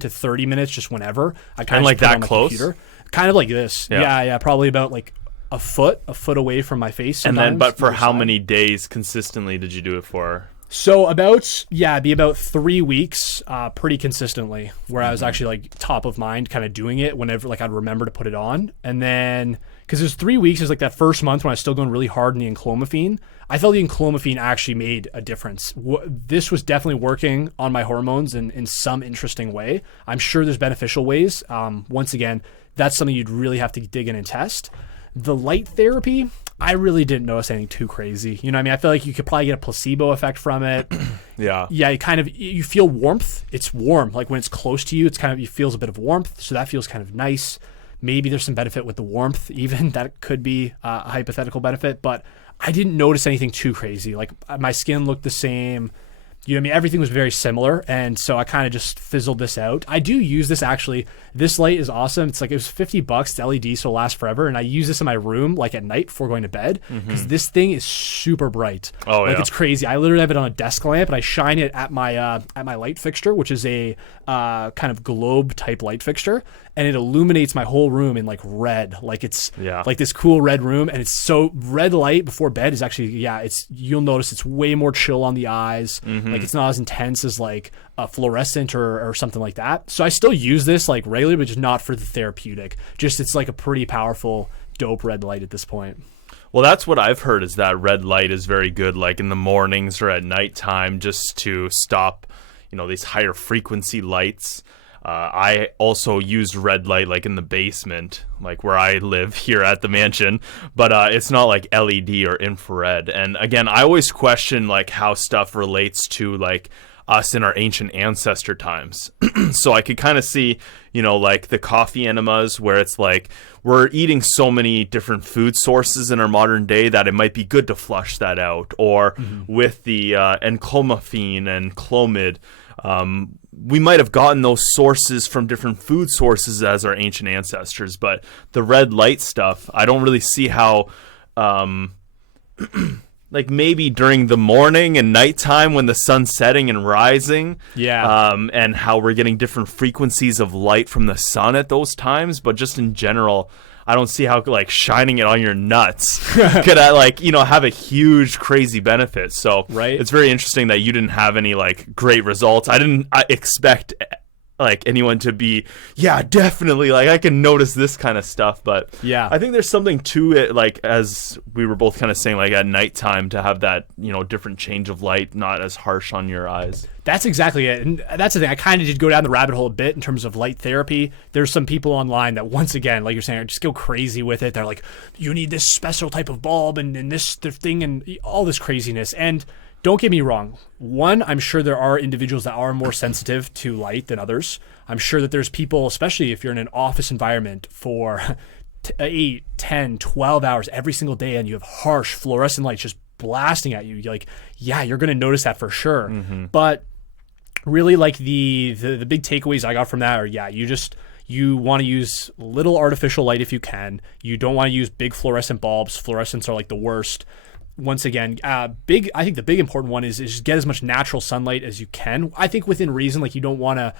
to 30 minutes, just whenever. I kind of like that close, computer. Kind of like this. Yeah, probably about like a foot away from my face. And then, but for how many days consistently did you do it for? So it'd be about 3 weeks, pretty consistently, where I was actually like top of mind, kind of doing it whenever like I'd remember to put it on, and then. Because there's 3 weeks, there's like that first month when I was still going really hard in the enclomiphene. I felt the enclomiphene actually made a difference. This was definitely working on my hormones in some interesting way. I'm sure there's beneficial ways. Once again, that's something you'd really have to dig in and test. The light therapy, I really didn't notice anything too crazy. You know what I mean? I feel like you could probably get a placebo effect from it. Yeah. Yeah, you feel warmth. It's warm. Like when it's close to you, it feels a bit of warmth. So that feels kind of nice. Maybe there's some benefit with the warmth, even that could be a hypothetical benefit, but I didn't notice anything too crazy. Like my skin looked the same. You know what I mean? Everything was very similar, and so I kind of just fizzled this out. I do use this actually. This light is awesome. It's like it was $50. It's LED, so it'll last forever. And I use this in my room, like at night before going to bed, because this thing is super bright. Oh like yeah, it's crazy. I literally have it on a desk lamp, and I shine it at my light fixture, which is a kind of globe type light fixture, and it illuminates my whole room in like red, like it's like this cool red room. And it's so red light before bed is actually you'll notice it's way more chill on the eyes. Like it's not as intense as like a fluorescent or something like that. So I still use this like regularly, but just not for the therapeutic. Just it's like a pretty powerful, dope red light at this point. Well, that's what I've heard, is that red light is very good, like in the mornings or at nighttime, just to stop, these higher frequency lights. I also use red light like in the basement, like where I live here at the mansion, but it's not like LED or infrared. And again, I always question like how stuff relates to like us in our ancient ancestor times. So I could kind of see, like the coffee enemas, where it's like we're eating so many different food sources in our modern day that it might be good to flush that out. Or with the enclomiphene and clomid, we might have gotten those sources from different food sources as our ancient ancestors, but the red light stuff, I don't really see how, like maybe during the morning and nighttime when the sun's setting and rising, and how we're getting different frequencies of light from the sun at those times, but just in general, I don't see how like shining it on your nuts could have a huge crazy benefit. So right. It's very interesting that you didn't have any like great results. I didn't expect like anyone to be, yeah, definitely, like I can notice this kind of stuff. But yeah, I think there's something to it, like as we were both kind of saying, like at nighttime to have that, you know, different change of light, not as harsh on your eyes. That's exactly it. And that's the thing. I kind of did go down the rabbit hole a bit in terms of light therapy. There's some people online that, once again, like you're saying, just go crazy with it. They're like, you need this special type of bulb and this thing and all this craziness. And don't get me wrong. One, I'm sure there are individuals that are more sensitive to light than others. I'm sure that there's people, especially if you're in an office environment for 8, 10, 12 hours every single day and you have harsh fluorescent lights just blasting at you. You're like, yeah, you're going to notice that for sure. But really, like the big takeaways I got from that are, yeah, you want to use little artificial light if you can. You don't want to use big fluorescent bulbs. Fluorescents are like the worst. Once again, I think the big important one is just get as much natural sunlight as you can. I think within reason, like you don't want to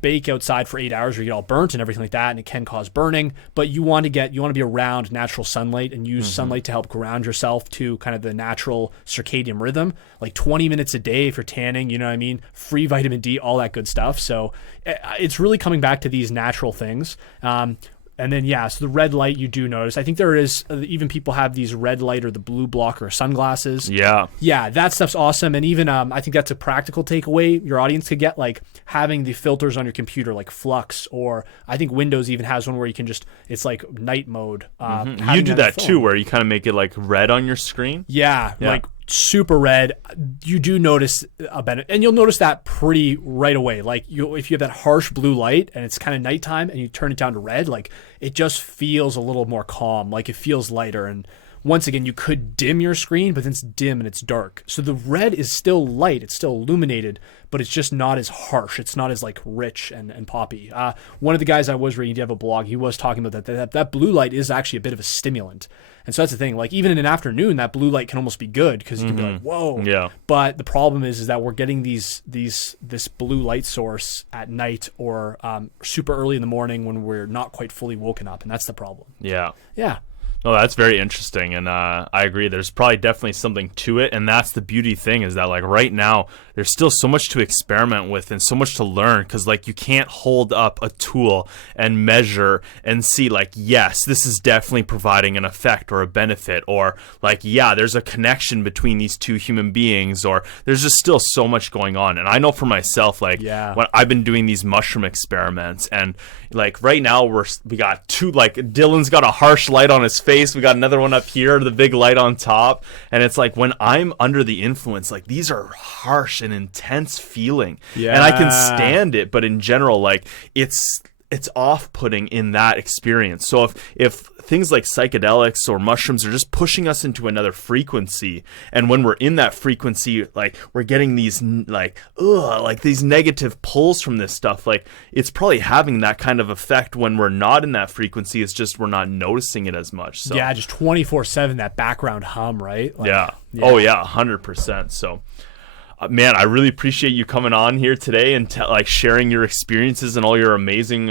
bake outside for 8 hours or you get all burnt and everything like that, and it can cause burning. But you want to be around natural sunlight and use sunlight to help ground yourself to kind of the natural circadian rhythm. Like 20 minutes a day if you're tanning, you know what I mean? Free vitamin D, all that good stuff. So it's really coming back to these natural things. And then, yeah, so the red light you do notice. I think there is, even people have these red light or the blue blocker sunglasses. Yeah. Yeah, that stuff's awesome. And even, I think that's a practical takeaway your audience could get, like having the filters on your computer, like Flux, or I think Windows even has one where you can just, it's like night mode. You do that too, where you kind of make it like red on your screen. Yeah. Like super red. You do notice a benefit, and you'll notice that pretty right away. Like if you have that harsh blue light and it's kind of nighttime and you turn it down to red, like it just feels a little more calm, like it feels lighter. And once again, you could dim your screen, but then it's dim and it's dark. So the red is still light, it's still illuminated, but it's just not as harsh. It's not as like rich and poppy. One of the guys I was reading, you have a blog, he was talking about that blue light is actually a bit of a stimulant. And so that's the thing, like even in an afternoon, that blue light can almost be good because you can be like, whoa. Yeah. But the problem is that we're getting this blue light source at night or super early in the morning when we're not quite fully woken up. And that's the problem. Yeah. Yeah. No, that's very interesting, and I agree. There's probably definitely something to it, and that's the beauty thing is that like right now there's still so much to experiment with and so much to learn because like you can't hold up a tool and measure and see like, yes, this is definitely providing an effect or a benefit, or like, yeah, there's a connection between these two human beings, or there's just still so much going on. And I know for myself, like when I've been doing these mushroom experiments, and like right now we got two, like Dylan's got a harsh light on his face. We got another one up here, the big light on top. And it's like when I'm under the influence, like these are harsh and intense feeling. Yeah. And I can stand it. But in general, like it's off-putting in that experience. So if things like psychedelics or mushrooms are just pushing us into another frequency, and when we're in that frequency, like we're getting these like these negative pulls from this stuff, like it's probably having that kind of effect when we're not in that frequency. It's just we're not noticing it as much. So yeah, just 24/7 that background hum, right? Like, yeah. Oh yeah, 100%. So man, I really appreciate you coming on here today and like sharing your experiences and all your amazing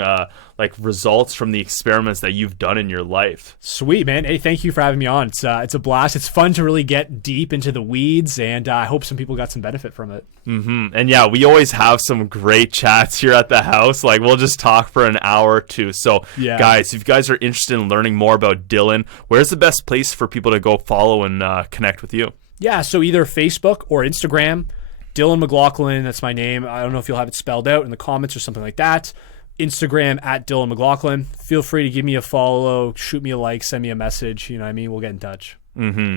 like results from the experiments that you've done in your life. Sweet, man. Hey, thank you for having me on. It's a blast. It's fun to really get deep into the weeds, and I hope some people got some benefit from it. And yeah, we always have some great chats here at the house. Like we'll just talk for an hour or two. So guys, if you guys are interested in learning more about Dylan, where's the best place for people to go follow and connect with you? Yeah, so either Facebook or Instagram. Dylan McLaughlin, that's my name. I don't know if you'll have it spelled out in the comments or something like that. Instagram at Dylan McLaughlin. Feel free to give me a follow, shoot me a like, send me a message. You know what I mean? We'll get in touch.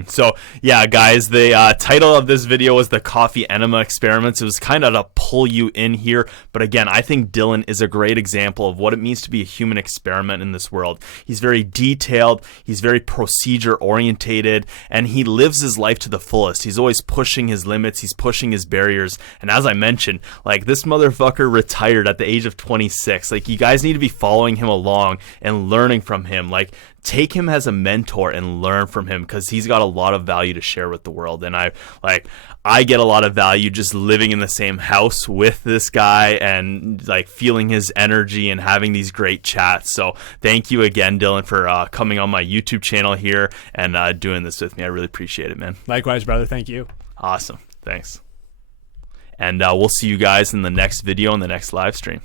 So yeah, guys, the title of this video was the coffee enema experiments. It was kind of to pull you in here, but again, I think Dylan is a great example of what it means to be a human experiment in this world. He's very detailed, he's very procedure orientated, and he lives his life to the fullest. He's always pushing his limits, he's pushing his barriers, and as I mentioned, like this motherfucker retired at the age of 26. Like you guys need to be following him along and learning from him. Like take him as a mentor and learn from him because he's got a lot of value to share with the world. And I get a lot of value just living in the same house with this guy and like feeling his energy and having these great chats. So thank you again, Dylan, for coming on my YouTube channel here and doing this with me. I really appreciate it, man. Likewise, brother. Thank you. Awesome. Thanks. And we'll see you guys in the next video and the next live stream.